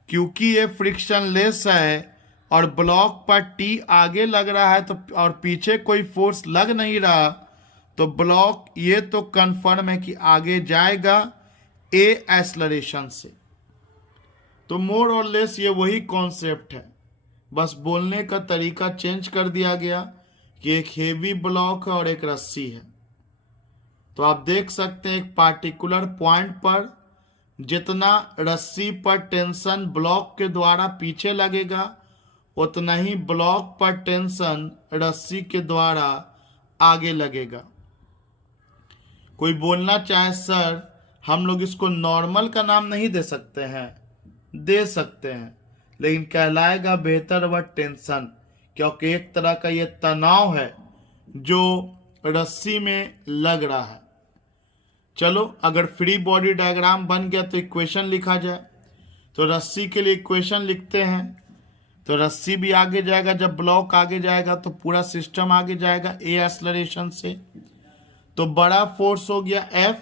क्योंकि ये फ्रिक्शनलेस है और ब्लॉक पर T आगे लग रहा है तो, और पीछे कोई फोर्स लग नहीं रहा, तो ब्लॉक ये तो कंफर्म है कि आगे जाएगा A एक्सेलरेशन से। तो मोर और लेस ये वही कॉन्सेप्ट है, बस बोलने का तरीका चेंज कर दिया गया कि एक हेवी ब्लॉक है और एक रस्सी है। तो आप देख सकते हैं एक पार्टिकुलर पॉइंट पर जितना रस्सी पर टेंशन ब्लॉक के द्वारा पीछे लगेगा, उतना ही ब्लॉक पर टेंशन रस्सी के द्वारा आगे लगेगा। कोई बोलना चाहे सर हम लोग इसको नॉर्मल का नाम नहीं दे सकते हैं? दे सकते हैं, लेकिन कहलाएगा बेहतर वह टेंशन, क्योंकि एक तरह का ये तनाव है जो रस्सी में लग रहा है। चलो अगर फ्री बॉडी डायग्राम बन गया तो इक्वेशन लिखा जाए। तो रस्सी के लिए इक्वेशन लिखते हैं। तो रस्सी भी आगे जाएगा, जब ब्लॉक आगे जाएगा तो पूरा सिस्टम आगे जाएगा ए एक्सेलरेशन से। तो बड़ा फोर्स हो गया F,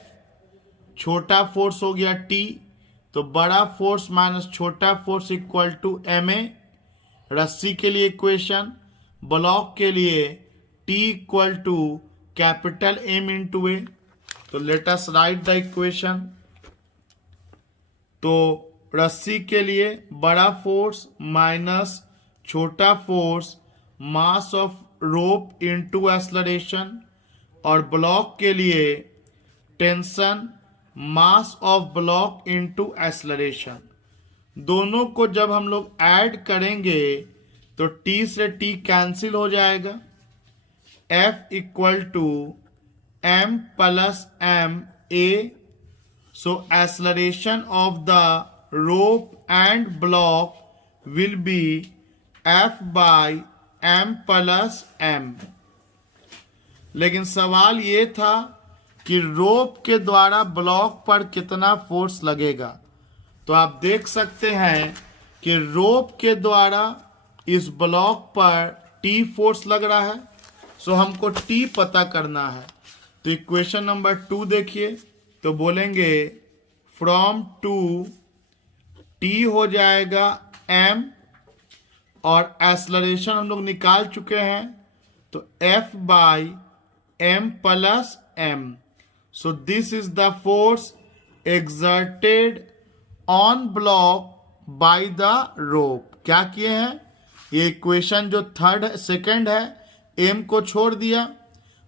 छोटा फोर्स हो गया T। तो बड़ा फोर्स माइनस छोटा फोर्स इक्वल टू ma। रस्सी के लिए इक्वेशन, ब्लॉक के लिए T equal to capital M into a. तो let us write the equation. तो रस्सी के लिए बड़ा फोर्स माइनस छोटा force mass of rope into acceleration, और ब्लॉक के लिए tension mass of block into acceleration. दोनों को जब हम लोग ऐड करेंगे तो T से T कैंसिल हो जाएगा। F equal to m plus m a। So acceleration of the rope and block will be F by m plus m। लेकिन सवाल ये था कि रोप के द्वारा ब्लॉक पर कितना फोर्स लगेगा। तो आप देख सकते हैं कि रोप के द्वारा इस ब्लॉक पर T फोर्स लग रहा है। सो हमको T पता करना है। तो इक्वेशन नंबर 2 देखिए, तो बोलेंगे फ्रॉम 2 T हो जाएगा m, और एक्सेलरेशन हम लोग निकाल चुके हैं तो F by m plus m। So this is the force exerted on block by the rope। क्या किए हैं? ये इक्वेशन जो सेकंड है, m को छोड़ दिया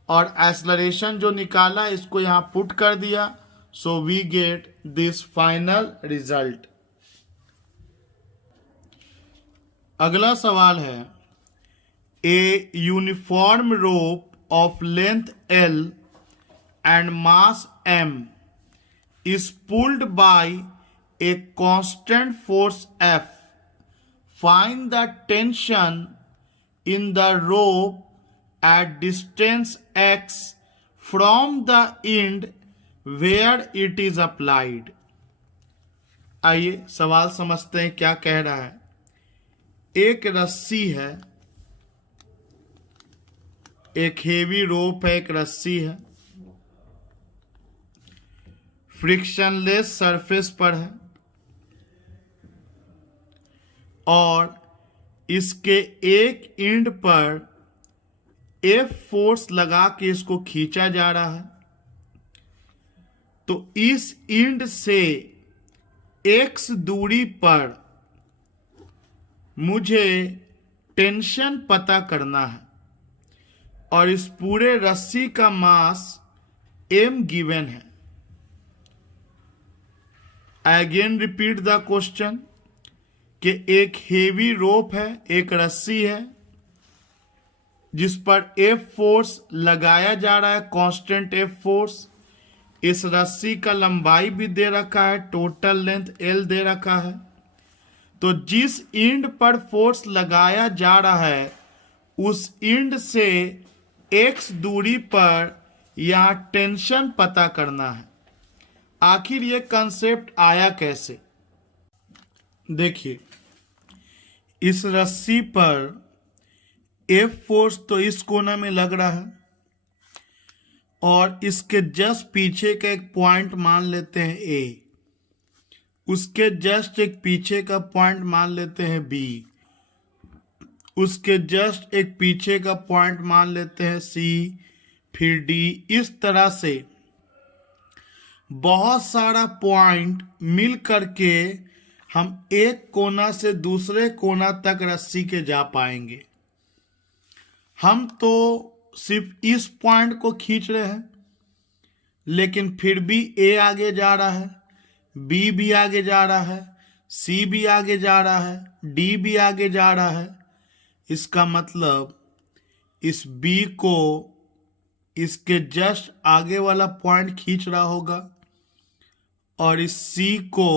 और एक्सेलरेशन जो निकाला इसको यहां पुट कर दिया। So we get this final result. अगला सवाल है, a uniform rope of length L and mass m is pulled by a constant force F. Find the tension in the rope at distance x from the end where it is applied। आइए सवाल समझते हैं क्या कह रहा है। एक रस्सी है, एक हेवी रोप है, एक रस्सी है, फ्रिक्शनलेस सरफेस पर है और इसके एक एंड पर F फोर्स लगा के इसको खींचा जा रहा है। तो इस एंड से x दूरी पर मुझे टेंशन पता करना है और इस पूरे रस्सी का मास m गिवन है। अगेन रिपीट द क्वेश्चन कि एक हेवी रोप है, एक रस्सी है जिस पर एफ फोर्स लगाया जा रहा है, कांस्टेंट एफ फोर्स। इस रस्सी का लंबाई भी दे रखा है, टोटल लेंथ एल दे रखा है। तो जिस इंड पर फोर्स लगाया जा रहा है उस इंड से एक्स दूरी पर यह टेंशन पता करना है। आखिर ये कंसेप्ट आया कैसे? देखिए, इस रस्सी पर एफ फोर्स तो इस कोना में लग रहा है और इसके जस्ट पीछे का एक पॉइंट मान लेते हैं ए, उसके जस्ट एक पीछे का पॉइंट मान लेते हैं बी, उसके जस्ट एक पीछे का पॉइंट मान लेते हैं सी, फिर डी। इस तरह से बहुत सारा पॉइंट मिल करके हम एक कोना से दूसरे कोना तक रस्सी के जा पाएंगे। हम तो सिर्फ इस पॉइंट को खींच रहे हैं, लेकिन फिर भी ए आगे जा रहा है, बी भी आगे जा रहा है, सी भी आगे जा रहा है, डी भी आगे जा रहा है। इसका मतलब इस बी को इसके जस्ट आगे वाला पॉइंट खींच रहा होगा और इस सी को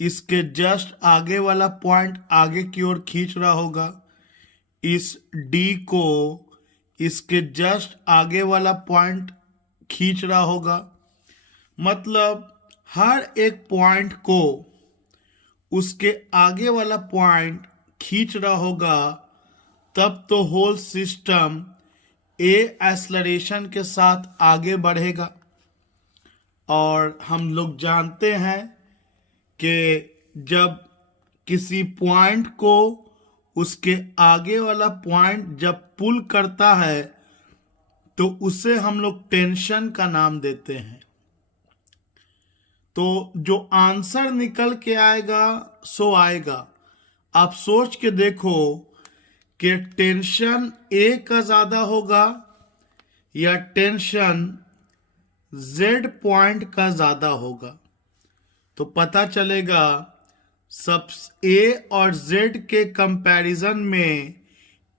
इसके जस्ट आगे वाला पॉइंट आगे की ओर खींच रहा होगा, इस डी को इसके जस्ट आगे वाला पॉइंट खींच रहा होगा। मतलब हर एक पॉइंट को उसके आगे वाला पॉइंट खींच रहा होगा, तब तो होल सिस्टम ए एक्सेलरेशन के साथ आगे बढ़ेगा। और हम लोग जानते हैं कि जब किसी पॉइंट को उसके आगे वाला पॉइंट जब पुल करता है तो उसे हम लोग टेंशन का नाम देते हैं। तो जो आंसर निकल के आएगा सो आएगा। आप सोच के देखो कि टेंशन ए का ज्यादा होगा या टेंशन जेड पॉइंट का ज्यादा होगा। तो पता चलेगा सब ए और जेड के कंपैरिजन में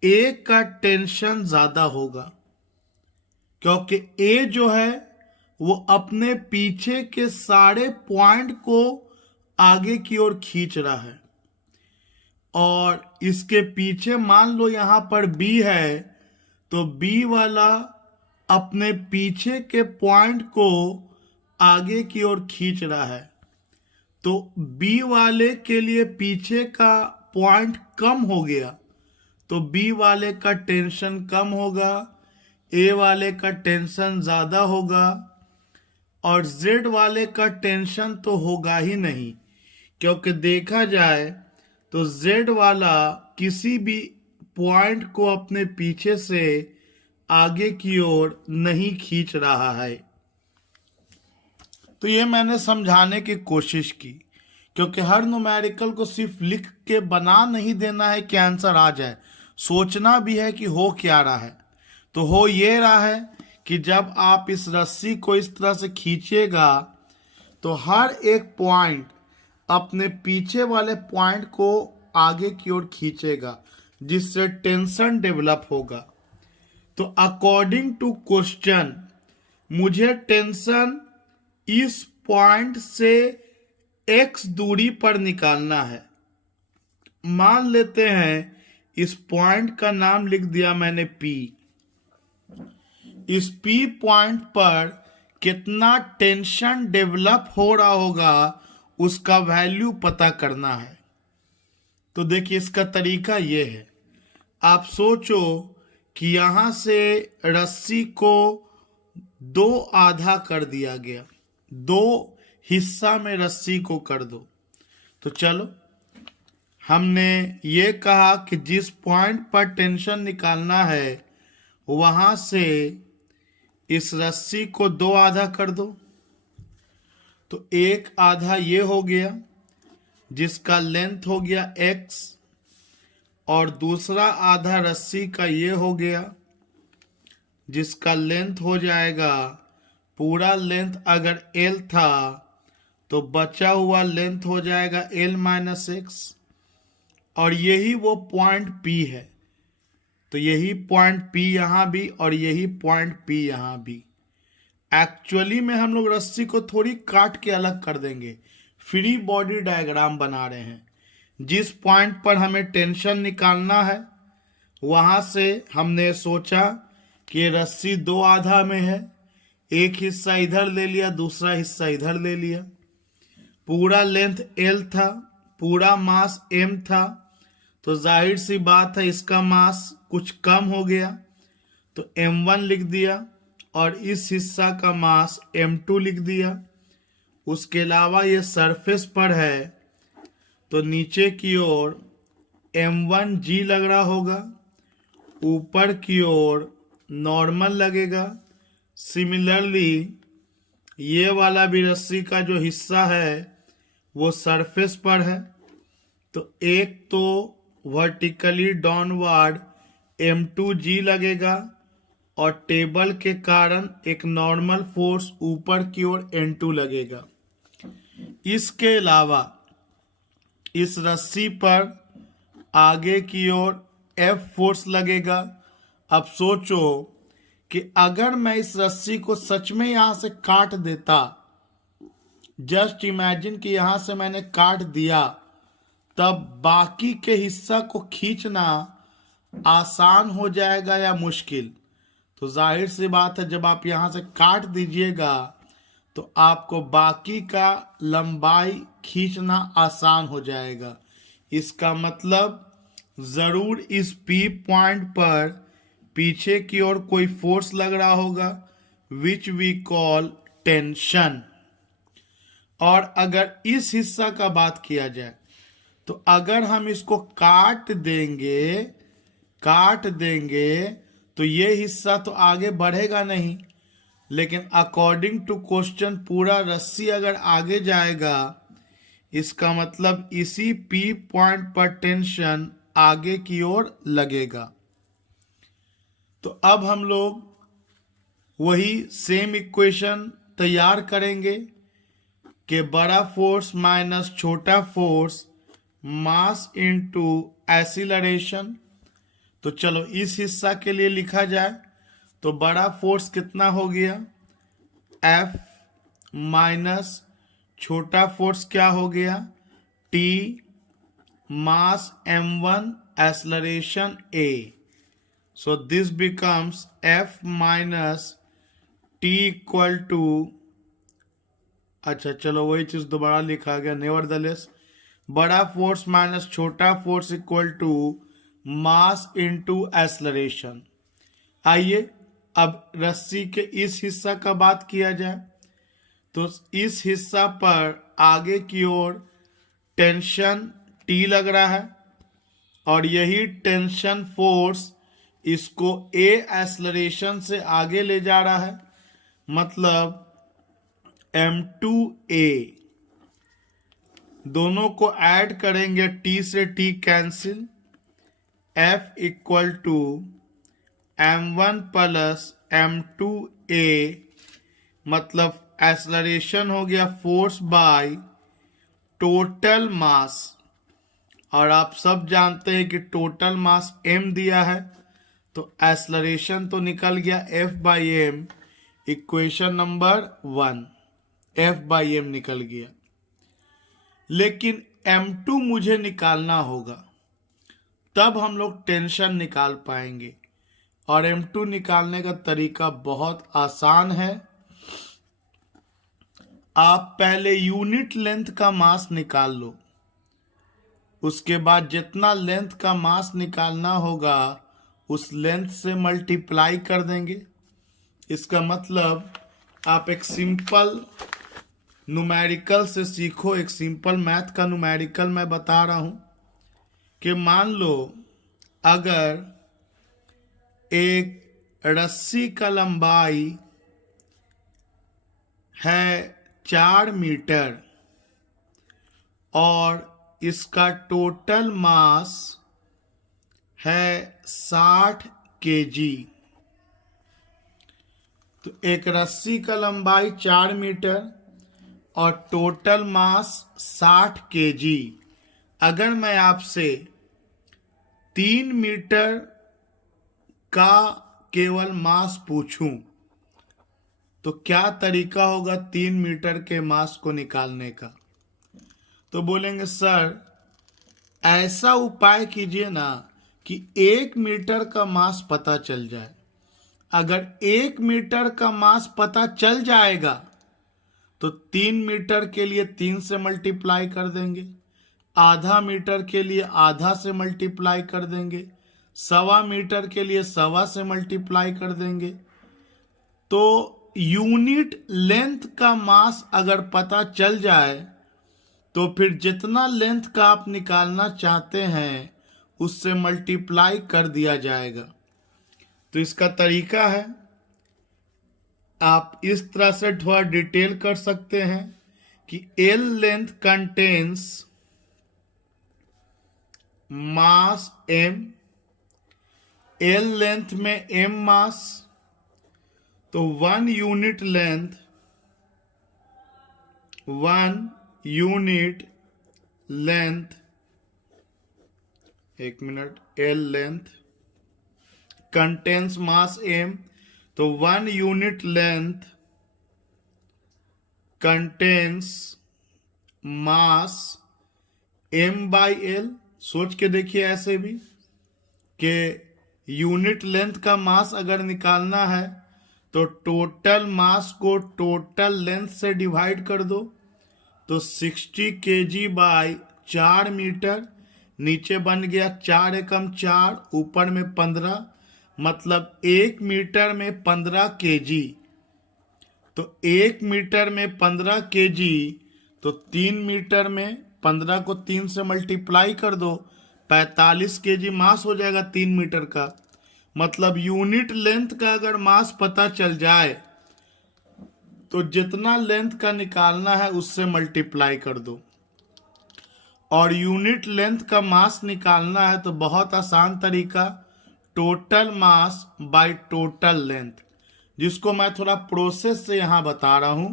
ए का टेंशन ज्यादा होगा, क्योंकि ए जो है वो अपने पीछे के सारे पॉइंट को आगे की ओर खींच रहा है और इसके पीछे मान लो यहां पर बी है तो बी वाला अपने पीछे के पॉइंट को आगे की ओर खींच रहा है। तो बी वाले के लिए पीछे का पॉइंट कम हो गया तो बी वाले का टेंशन कम होगा, ए वाले का टेंशन ज्यादा होगा और जेड वाले का टेंशन तो होगा ही नहीं, क्योंकि देखा जाए तो जेड वाला किसी भी पॉइंट को अपने पीछे से आगे की ओर नहीं खींच रहा है। तो ये मैंने समझाने की कोशिश की, क्योंकि हर न्यूमेरिकल को सिर्फ लिख के बना नहीं देना है कि आंसर आ जाए, सोचना भी है कि हो क्या रहा है। तो हो ये रहा है कि जब आप इस रस्सी को इस तरह से खींचेगा तो हर एक पॉइंट अपने पीछे वाले पॉइंट को आगे की ओर खींचेगा, जिससे टेंशन डेवलप होगा। तो अकॉर्डिंग टू क्वेश्चन मुझे टेंशन इस पॉइंट से x दूरी पर निकालना है। मान लेते हैं इस पॉइंट का नाम लिख दिया मैंने P। इस P पॉइंट पर कितना टेंशन डेवलप हो रहा होगा उसका वैल्यू पता करना है। तो देखिए इसका तरीका ये है, आप सोचो कि यहां से रस्सी को दो आधा कर दिया गया, दो हिस्सा में रस्सी को कर दो। तो चलो हमने ये कहा कि जिस पॉइंट पर टेंशन निकालना है वहां से इस रस्सी को दो आधा कर दो। तो एक आधा ये हो गया जिसका लेंथ हो गया x और दूसरा आधा रस्सी का ये हो गया जिसका लेंथ हो जाएगा, पूरा लेंथ अगर l था तो बचा हुआ लेंथ हो जाएगा L-x, और यही वो पॉइंट P है। तो यही पॉइंट P यहाँ भी और यही पॉइंट P यहाँ भी। एक्चुअली में हम लोग रस्सी को थोड़ी काट के अलग कर देंगे, फ्री बॉडी डायग्राम बना रहे हैं। जिस पॉइंट पर हमें टेंशन निकालना है वहां से हमने सोचा कि रस्सी दो आधा में है, एक हिस्सा इधर ले लिया, दूसरा हिस्सा इधर ले लिया। पूरा लेंथ L था, पूरा मास M था, तो जाहिर सी बात है इसका मास कुछ कम हो गया, तो M1 लिख दिया, और इस हिस्सा का मास M2 लिख दिया। उसके अलावा ये सरफेस पर है तो नीचे की ओर M1G लग रहा होगा, ऊपर की ओर नॉर्मल लगेगा। सिमिलरली ये वाला भी रस्सी का जो हिस्सा है वो सरफेस पर है, तो एक तो वर्टिकली डाउनवर्ड M2G लगेगा, और टेबल के कारण एक नॉर्मल फोर्स ऊपर की ओर N2 लगेगा। इसके अलावा इस रस्सी पर आगे की ओर F फोर्स लगेगा। अब सोचो कि अगर मैं इस रस्सी को सच में यहां से काट देता, जस्ट इमेजिन कि यहां से मैंने काट दिया, तब बाकी के हिस्सा को खींचना आसान हो जाएगा या मुश्किल? तो जाहिर सी बात है जब आप यहां से काट दीजिएगा तो आपको बाकी का लंबाई खींचना आसान हो जाएगा। इसका मतलब जरूर इस P पॉइंट पर पीछे की ओर कोई फोर्स लग रहा होगा, विच वी कॉल टेंशन। और अगर इस हिस्सा का बात किया जाए तो अगर हम इसको काट देंगे तो ये हिस्सा तो आगे बढ़ेगा नहीं, लेकिन अकॉर्डिंग टू क्वेश्चन पूरा रस्सी अगर आगे जाएगा, इसका मतलब इसी P पॉइंट पर टेंशन आगे की ओर लगेगा। तो अब हम लोग वही सेम इक्वेशन तैयार करेंगे कि बड़ा फोर्स माइनस छोटा फोर्स, मास इनटू एक्सीलरेशन। तो चलो इस हिस्सा के लिए लिखा जाए तो बड़ा फोर्स कितना हो गया, F, माइनस छोटा फोर्स क्या हो गया, T, mass M1, acceleration A। So this becomes F minus T equal to, अच्छा चलो वही चीज दोबारा लिखा गया, नेवरदलेस बड़ा फोर्स माइनस छोटा force equal to mass into acceleration. आइए अब रस्सी के इस हिस्सा का बात किया जाए तो इस हिस्सा पर आगे की ओर टेंशन T लग रहा है, और यही टेंशन फोर्स इसको A एक्सेलरेशन से आगे ले जा रहा है, मतलब M2A। दोनों को ऐड करेंगे, T से T cancel, F equal to M1 plus M2A, मतलब एक्सेलरेशन हो गया फोर्स बाय टोटल मास। और आप सब जानते हैं कि टोटल मास M दिया है, तो एक्सेलरेशन तो निकल गया F/m, इक्वेशन नंबर 1 F/m निकल गया। लेकिन M2 मुझे निकालना होगा, तब हम लोग टेंशन निकाल पाएंगे। और M2 निकालने का तरीका बहुत आसान है। आप पहले यूनिट लेंथ का मास निकाल लो, उसके बाद जितना लेंथ का मास निकालना होगा उस लेंथ से मल्टीप्लाई कर देंगे। इसका मतलब आप एक सिंपल न्यूमेरिकल से सीखो, एक सिंपल मैथ का न्यूमेरिकल मैं बता रहा हूं कि मान लो अगर एक रस्सी का लंबाई है 4 मीटर और इसका टोटल मास है 60 केजी। तो एक रस्सी का लंबाई 4 मीटर और टोटल मास 60 kg। अगर मैं आपसे 3 मीटर का केवल मास पूछूं तो क्या तरीका होगा 3 मीटर के मास को निकालने का? तो बोलेंगे सर ऐसा उपाय कीजिए ना कि 1 मीटर का मास पता चल जाए। अगर 1 मीटर का मास पता चल जाएगा तो 3 मीटर के लिए 3 से मल्टीप्लाई कर देंगे, आधा मीटर के लिए आधा से मल्टीप्लाई कर देंगे, 1.25 मीटर के लिए 1.25 से मल्टीप्लाई कर देंगे। तो यूनिट लेंथ का मास अगर पता चल जाए तो फिर जितना लेंथ का आप निकालना चाहते हैं उससे मल्टीप्लाई कर दिया जाएगा। तो इसका तरीका है, आप इस तरह से थोड़ा डिटेल कर सकते हैं कि L length contains mass M, L length में एम मास, तो 1 unit length, 1 unit length, 1 minute, L length contains mass M, तो 1 unit length contains mass M by L. सोच के देखिए ऐसे भी कि यूनिट लेंथ का मास अगर निकालना है तो टोटल मास को टोटल लेंथ से डिवाइड कर दो, तो 60 kg बाई 4 मीटर, नीचे बन गया 4 एकम 4, ऊपर में 15, मतलब 1 मीटर में 15 kg। तो 1 मीटर में 15 kg, तो 3 मीटर में 15 को 3 से मल्टीप्लाई कर दो, 45 kg मास हो जाएगा 3 मीटर का। मतलब यूनिट लेंथ का अगर मास पता चल जाए तो जितना लेंथ का निकालना है उससे मल्टीप्लाई कर दो। और यूनिट लेंथ का मास निकालना है तो बहुत आसान तरीका, total mass by total length, जिसको मैं थोड़ा प्रोसेस से यहां बता रहा हूं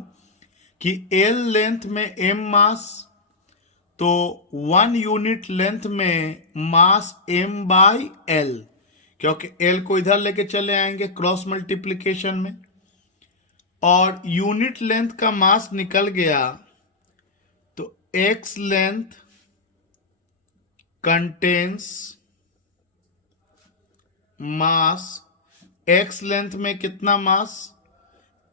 कि एल लेंथ में एम मास, तो 1 यूनिट लेंथ में मास एम बाई एल, क्योंकि एल को इधर लेके चले आएंगे क्रॉस मल्टीप्लिकेशन में, और यूनिट लेंथ का मास निकल गया तो एक्स लेंथ कंटेन्स मास, एक्स लेंथ में कितना मास,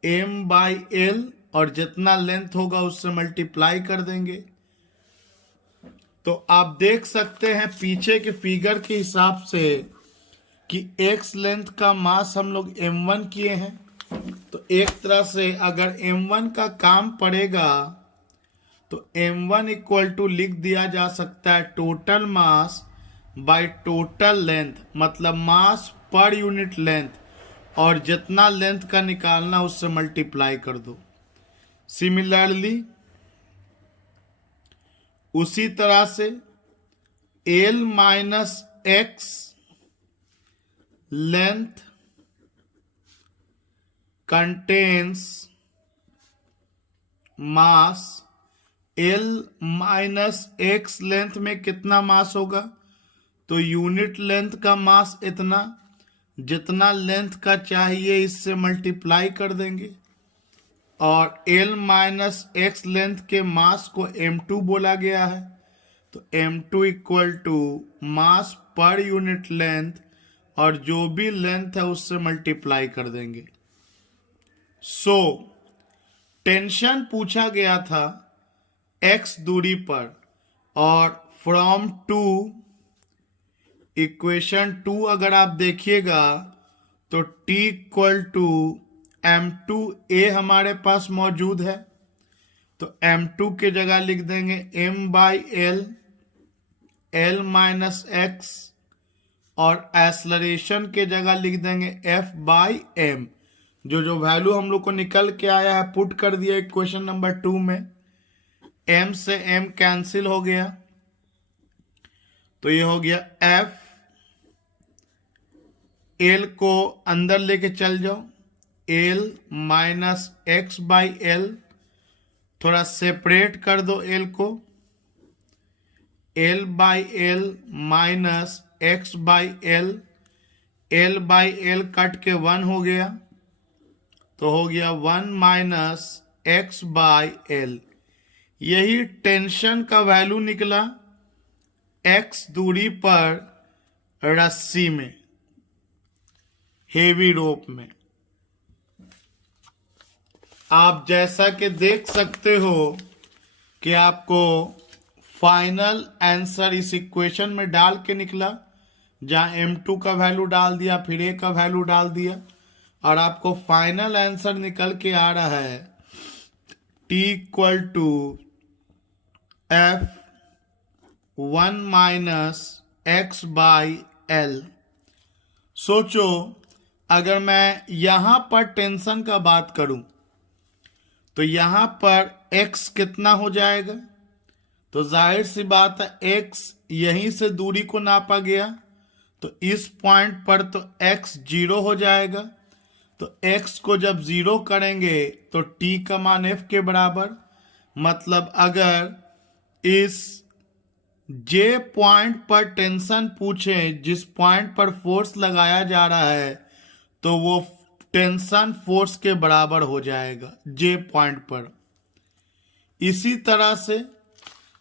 एम बाई एल, और जितना लेंथ होगा उससे मल्टीप्लाई कर देंगे। तो आप देख सकते हैं पीछे के फिगर के हिसाब से कि एक्स लेंथ का मास हम लोग m1 किए हैं, तो एक तरह से अगर m1 का काम पड़ेगा तो m1 इक्वल टू लिख दिया जा सकता है total mass by total length, मतलब मास पर यूनिट लेंथ, और जितना लेंथ का निकालना उससे मल्टीप्लाई कर दो। सिमिलरली उसी तरह से L minus x length contains mass, L minus x length में कितना मास होगा, तो यूनिट लेंथ का मास इतना, जितना लेंथ का चाहिए इससे मल्टीप्लाई कर देंगे, और L माइनस एक्स लेंथ के मास को m2 बोला गया है, तो m2 equal to mass per unit length, और जो भी लेंथ है उससे मल्टीप्लाई कर देंगे। सो टेंशन पूछा गया था x दूरी पर, और फ्रॉम टू इक्वेशन 2 अगर आप देखिएगा तो t इक्वल टू m2a हमारे पास मौजूद है, तो m2 के जगह लिख देंगे m by L, L minus x, और एक्सलरेशन के जगह लिख देंगे f बाई m। जो वैल्यू हम लोग को निकल के आया है पुट कर दिया इक्वेशन नंबर 2 में, m से m कैंसिल हो गया, तो ये हो गया f, l को अंदर लेके चल जाओ, l minus x by L, थोड़ा सेपरेट कर दो एल को, L by L minus x by L by L cut के 1 हो गया, तो हो गया 1 माइनस एक्स बाई एल। यही टेंशन का वैल्यू निकला एक्स दूरी पर रस्सी में, हेवी रोप में। आप जैसा कि देख सकते हो कि आपको फाइनल आंसर इस इक्वेशन में डाल के निकला, जहां m2 का वैल्यू डाल दिया, फिर a का वैल्यू डाल दिया, और आपको फाइनल आंसर निकल के आ रहा है t equal to f1 minus x by L. सोचो अगर मैं यहां पर टेंशन का बात करूं तो यहां पर x कितना हो जाएगा, तो जाहिर सी बात है x यहीं से दूरी को नापा गया, तो इस पॉइंट पर तो x 0 हो जाएगा। तो x को जब 0 करेंगे तो t का मान f के बराबर, मतलब अगर इस j पॉइंट पर टेंशन पूछे, जिस पॉइंट पर फोर्स लगाया जा रहा है, तो वो टेंशन फोर्स के बराबर हो जाएगा j पॉइंट पर। इसी तरह से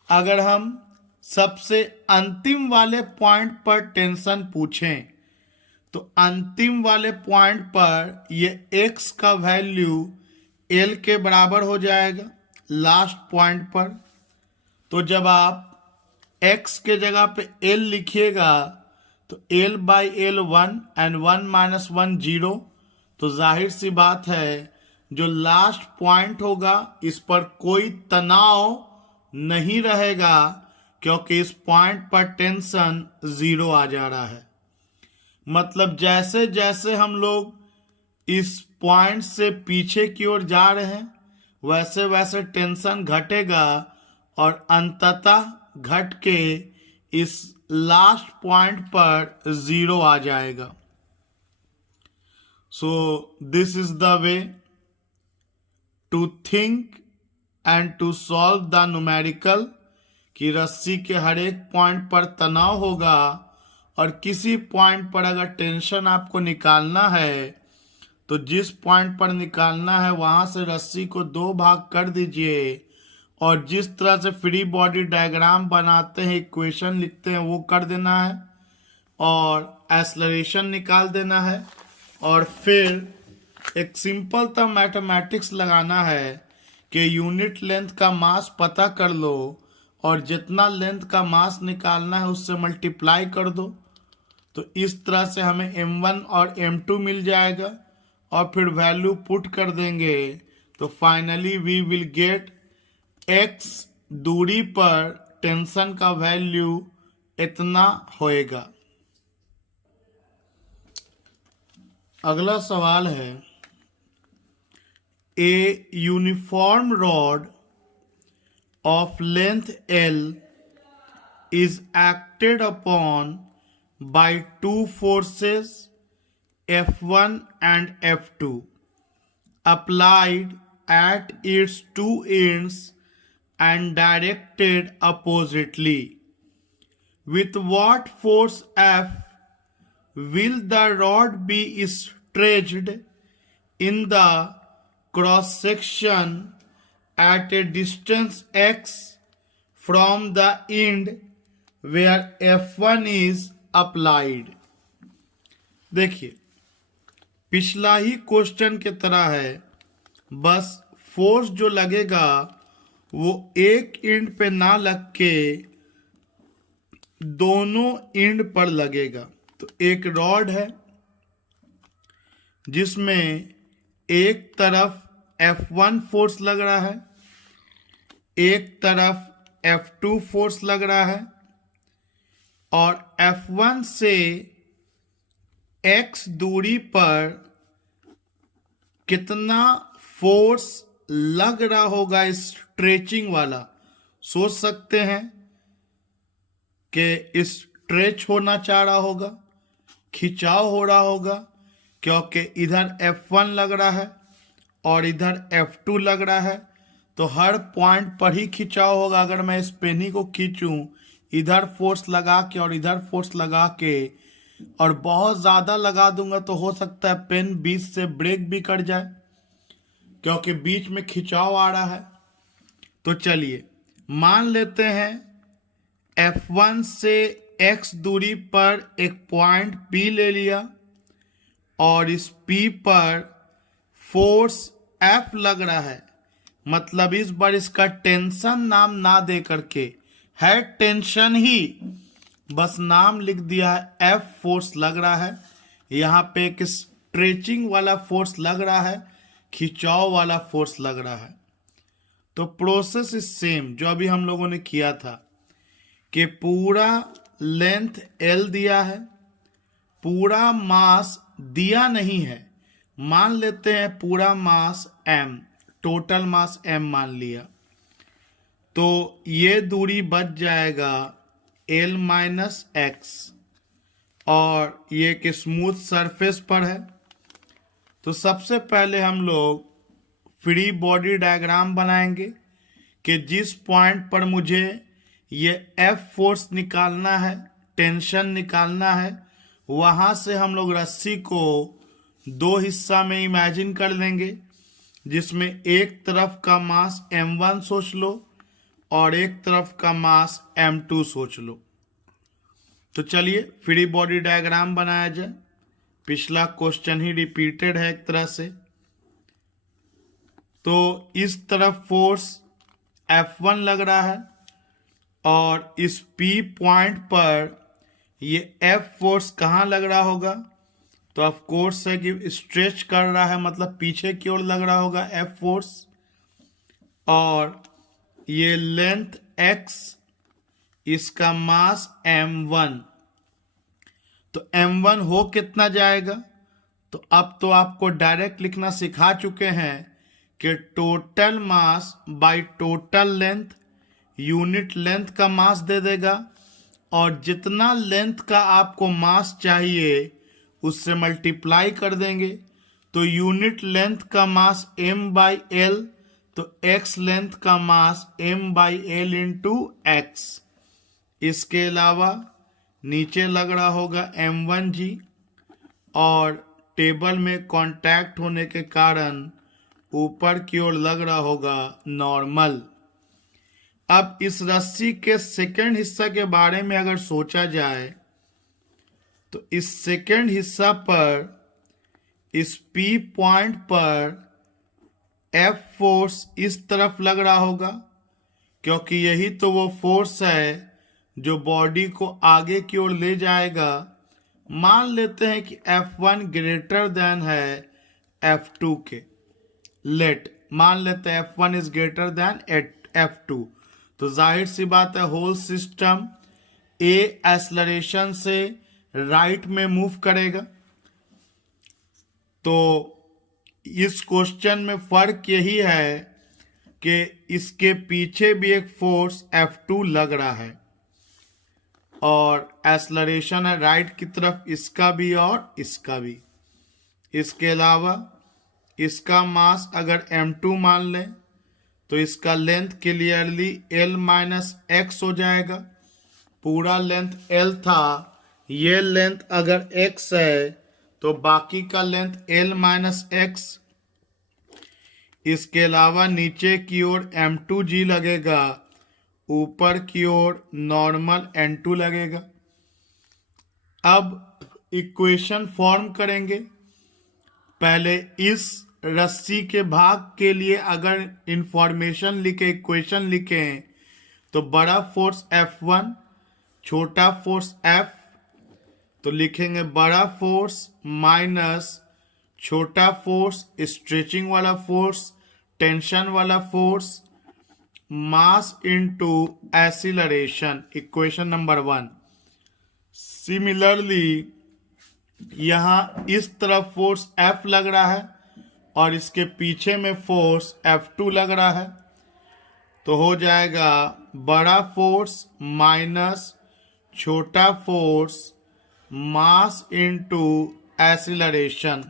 अगर हम सबसे अंतिम वाले पॉइंट पर टेंशन पूछें, तो अंतिम वाले पॉइंट पर ये x का वैल्यू l के बराबर हो जाएगा लास्ट पॉइंट पर। तो जब आप x के जगह पे l लिखिएगा तो l by L 1 and 1 minus 1 0, तो जाहिर सी बात है जो लास्ट पॉइंट होगा इस पर कोई तनाव नहीं रहेगा, क्योंकि इस पॉइंट पर टेंशन 0 आ जा रहा है। मतलब जैसे जैसे हम लोग इस पॉइंट से पीछे की ओर जा रहे हैं, वैसे वैसे टेंशन घटेगा और अंततः घट के इस लास्ट पॉइंट पर 0 आ जाएगा। So this is the way to think and to solve the numerical, कि रस्सी के हर एक पॉइंट पर तनाव होगा और किसी पॉइंट पर अगर टेंशन आपको निकालना है तो जिस पॉइंट पर निकालना है वहां से रस्सी को 2 भाग कर दीजिए, और जिस तरह से फ्री बॉडी डायग्राम बनाते हैं, इक्वेशन लिखते हैं, वो कर देना है और एक्सेलरेशन निकाल देना है, और फिर एक सिंपल सा मैथमेटिक्स लगाना है कि यूनिट लेंथ का मास पता कर लो और जितना लेंथ का मास निकालना है उससे मल्टीप्लाई कर दो। तो इस तरह से हमें m1 और m2 मिल जाएगा, और फिर वैल्यू पुट कर देंगे तो finally we will get x दूरी पर टेंशन का वैल्यू इतना होएगा। अगला सवाल है, a uniform rod of length L is acted upon by two forces F1 and F2 applied at its two ends and directed oppositely. With what force F will the rod be stretched in the cross section at a distance x from the end where F1 is applied? देखिए पिछला ही question की तरह है, बस force जो लगेगा वो एक एंड पे ना लग के दोनों एंड पर लगेगा। तो एक रॉड है जिसमें एक तरफ F1 फोर्स लग रहा है, एक तरफ F2 फोर्स लग रहा है, और F1 से x दूरी पर कितना फोर्स लग रहा होगा स्ट्रेचिंग वाला, सोच सकते हैं कि स्ट्रेच होना चाह रहा होगा, खिंचाव हो रहा होगा, क्योंकि इधर F1 लग रहा है और इधर F2 लग रहा है। तो हर पॉइंट पर ही खिंचाव होगा। अगर मैं इस पेन ही को खींचूं, इधर फोर्स लगा के और इधर फोर्स लगा के, और बहुत ज़्यादा लगा दूंगा, तो हो सकता है पेन बीच से ब्रेक भी कर जाए, क्योंकि बीच में खिंचाव आ रहा है। तो चलिए मान लेते हैं F1 से x दूरी पर एक पॉइंट P ले लिया, और इस P पर फोर्स F लग रहा है। मतलब इस बार इसका टेंशन नाम ना दे करके, है टेंशन ही, बस नाम लिख दिया है। F फोर्स लग रहा है। यहाँ पे एक स्ट्रेचिंग वाला फोर्स लग रहा है, खिंचाव वाला फोर्स लग रहा है। तो प्रोसेस इज सेम जो अभी हम लोगों ने किया था, कि पूरा लेंथ L दिया है, पूरा मास दिया नहीं है, मान लेते हैं पूरा मास M, टोटल मास M मान लिया, तो ये दूरी बच जाएगा L माइनस एक्स, और ये एक स्मूथ सरफेस पर है। तो सबसे पहले हम लोग फ्री बॉडी डायग्राम बनाएंगे कि जिस पॉइंट पर मुझे ये F फोर्स निकालना है, टेंशन निकालना है, वहाँ से हम लोग रस्सी को दो हिस्सा में इमेजिन कर लेंगे, जिसमें एक तरफ का मास M1 सोच लो और एक तरफ का मास M2 सोच लो। तो चलिए फ्री बॉडी डायग्राम बनाया जाए। पिछला क्वेश्चन ही रिपीटेड है एक तरह से। तो इस तरफ फोर्स F1 लग रहा है, और इस P पॉइंट पर ये F फोर्स कहाँ लग रहा होगा? तो ऑफ कोर्स है कि स्ट्रेच कर रहा है, मतलब पीछे की ओर लग रहा होगा F फोर्स। और ये लेंथ x, इसका मास M1, तो M1 हो कितना जाएगा? तो अब तो आपको डायरेक्ट लिखना सिखा चुके हैं कि total mass by total length, unit length का मास दे देगा, और जितना लेंथ का आपको मास चाहिए उससे मल्टीप्लाई कर देंगे। तो यूनिट लेंथ का मास m बाई एल, तो x लेंथ का मास m by L into x. इसके अलावा नीचे लग रहा होगा M1G, और टेबल में कांटेक्ट होने के कारण ऊपर की ओर लग रहा होगा नॉर्मल। अब इस रस्सी के सेकंड हिस्सा के बारे में अगर सोचा जाए, तो इस सेकंड हिस्सा पर इस P पॉइंट पर F फोर्स इस तरफ लग रहा होगा, क्योंकि यही तो वो फोर्स है जो बॉडी को आगे की ओर ले जाएगा। मान लेते हैं कि F1 ग्रेटर देन है F2 के। मान लेते हैं F1 is greater than F2, तो जाहिर सी बात है होल सिस्टम A एक्सेलरेशन से राइट में मूव करेगा। तो इस क्वेश्चन में फर्क यही है कि इसके पीछे भी एक फोर्स F2 लग रहा है, और एक्सेलरेशन है राइट की तरफ, इसका भी और इसका भी। इसके अलावा इसका मास अगर M2 मान लें, तो इसका length clearly L minus x हो जाएगा। पूरा लेंथ L था, ये लेंथ अगर x है तो बाकी का लेंथ L माइनस एक्स। इसके अलावा नीचे की ओर M2G लगेगा, ऊपर की ओर नॉर्मल N2 लगेगा। अब इक्वेशन फॉर्म करेंगे। पहले इस रस्सी के भाग के लिए अगर इंफॉर्मेशन लिखे, इक्वेशन लिखें, तो बड़ा फोर्स F1, छोटा फोर्स F, तो लिखेंगे बड़ा फोर्स माइनस छोटा फोर्स, स्ट्रेचिंग वाला फोर्स, टेंशन वाला फोर्स, मास into acceleration, equation number 1। Similarly यहाँ इस तरफ फोर्स F लग रहा है और इसके पीछे में फोर्स F2 लग रहा है, तो हो जाएगा बड़ा फोर्स माइनस छोटा फोर्स, मास इनटू एक्सीलरेशन।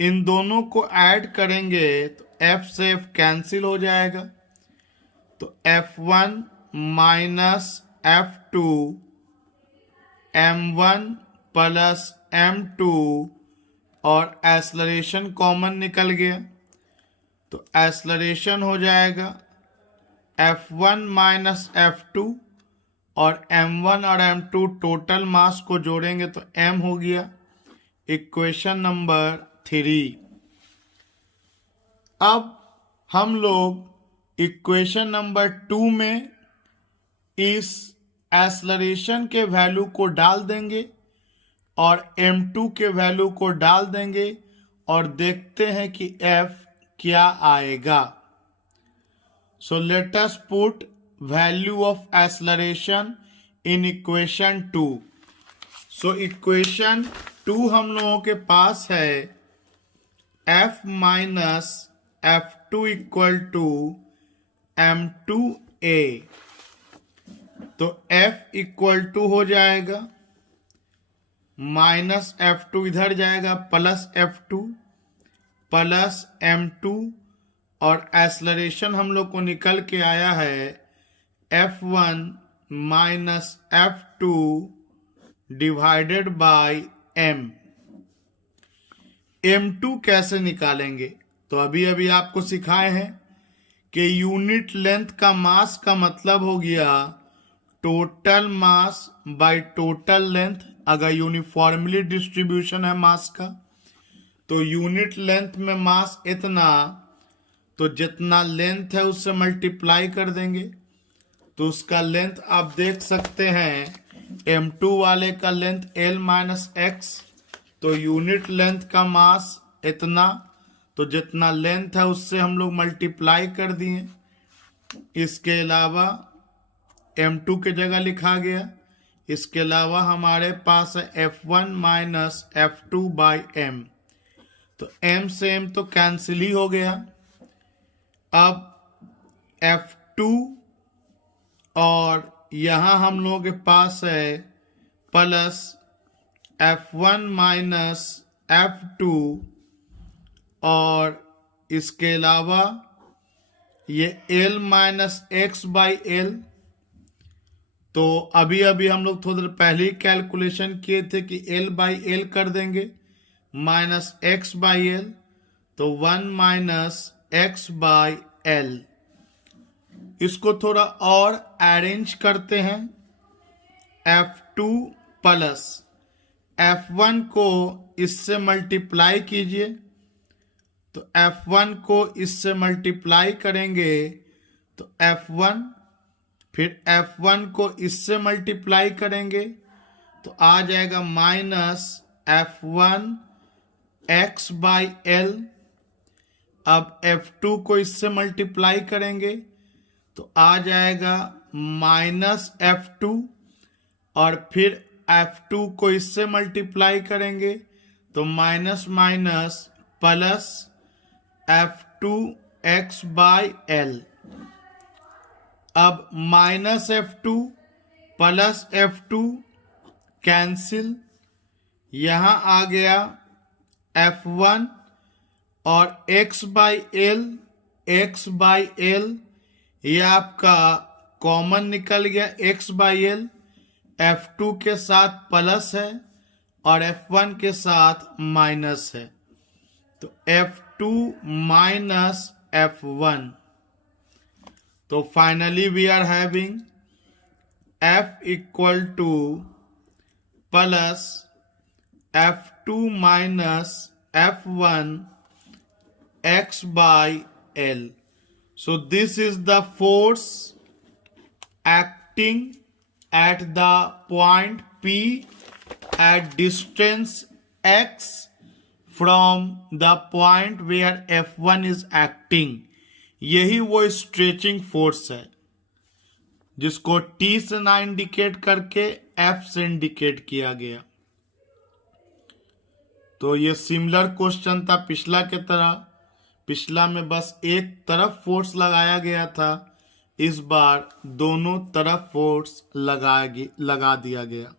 इन दोनों को ऐड करेंगे तो F से F कैंसिल हो जाएगा, तो F1 minus F2 M1 plus M2 और एक्सलरेशन कॉमन निकल गया, तो एक्सलरेशन हो जाएगा F1 माइनस F2 और M1 और M2 टोटल मास को जोड़ेंगे तो M हो गया। Equation number 3। अब हम लोग इक्वेशन नंबर 2 में इस एक्सलरेशन के वैल्यू को डाल देंगे और M2 के वैल्यू को डाल देंगे और देखते हैं कि F क्या आएगा। So let us put value of acceleration in equation 2. So equation 2 हम लोगों के पास है F minus F2 equal to M2A। तो F इक्वल टू हो जाएगा माइनस F2 इधर जाएगा प्लस F2 प्लस M2 और एक्सलरेशन हम लोग को निकल के आया है F1 minus F2 divided by M। M2 कैसे निकालेंगे? तो अभी अभी आपको सिखाए हैं कि यूनिट लेंथ का मास का मतलब हो गया total mass by total length. अगर यूनिफॉर्मली डिस्ट्रीब्यूशन है मास का तो यूनिट लेंथ में मास इतना, तो जितना लेंथ है उससे मल्टीप्लाई कर देंगे तो उसका लेंथ आप देख सकते हैं M2 वाले का लेंथ L माइनस एक्स, तो यूनिट लेंथ का मास इतना, तो जितना लेंथ है उससे हम लोग मल्टीप्लाई कर दिए। इसके अलावा M2 के जगह लिखा गया। इसके अलावा हमारे पास है F1 minus F2 by M, तो M से M तो कैंसिल ही हो गया। अब F2 और यहाँ हम लोगों के पास है प्लस F1 माइनस F2 और इसके अलावा ये L minus x by L। तो अभी अभी हम लोग थोड़ी देर पहले ही कैलकुलेशन किए थे कि L बाई L कर देंगे माइनस एक्स बाई L, तो 1 माइनस एक्स बाई L। इसको थोड़ा और अरेंज करते हैं। F2 प्लस F1 को इससे मल्टीप्लाई कीजिए, तो F1 को इससे मल्टीप्लाई करेंगे तो F1, फिर F1 को इससे मल्टीप्लाई करेंगे तो आ जाएगा minus F1 x by L। अब F2 को इससे मल्टीप्लाई करेंगे तो आ जाएगा माइनस F2 और फिर F2 को इससे मल्टीप्लाई करेंगे तो minus minus plus F2 x by L। अब minus F2 plus F2 cancel, यहां आ गया F1 और x बाई L ये आपका कॉमन निकल गया x बाई L। F2 के साथ प्लस है और F1 के साथ माइनस है, तो F2 माइनस F1। तो finally we are having F equal to plus F2 minus F1 x by L. So this is the force acting at the point P at distance x from the point where F1 is acting. यही वो stretching force है जिसको T से ना indicate करके F से indicate किया गया। तो ये सिमिलर क्वेश्चन था पिछला के तरह। पिछला में बस एक तरफ फोर्स लगाया गया था, इस बार दोनों तरफ फोर्स लगा दिया गया।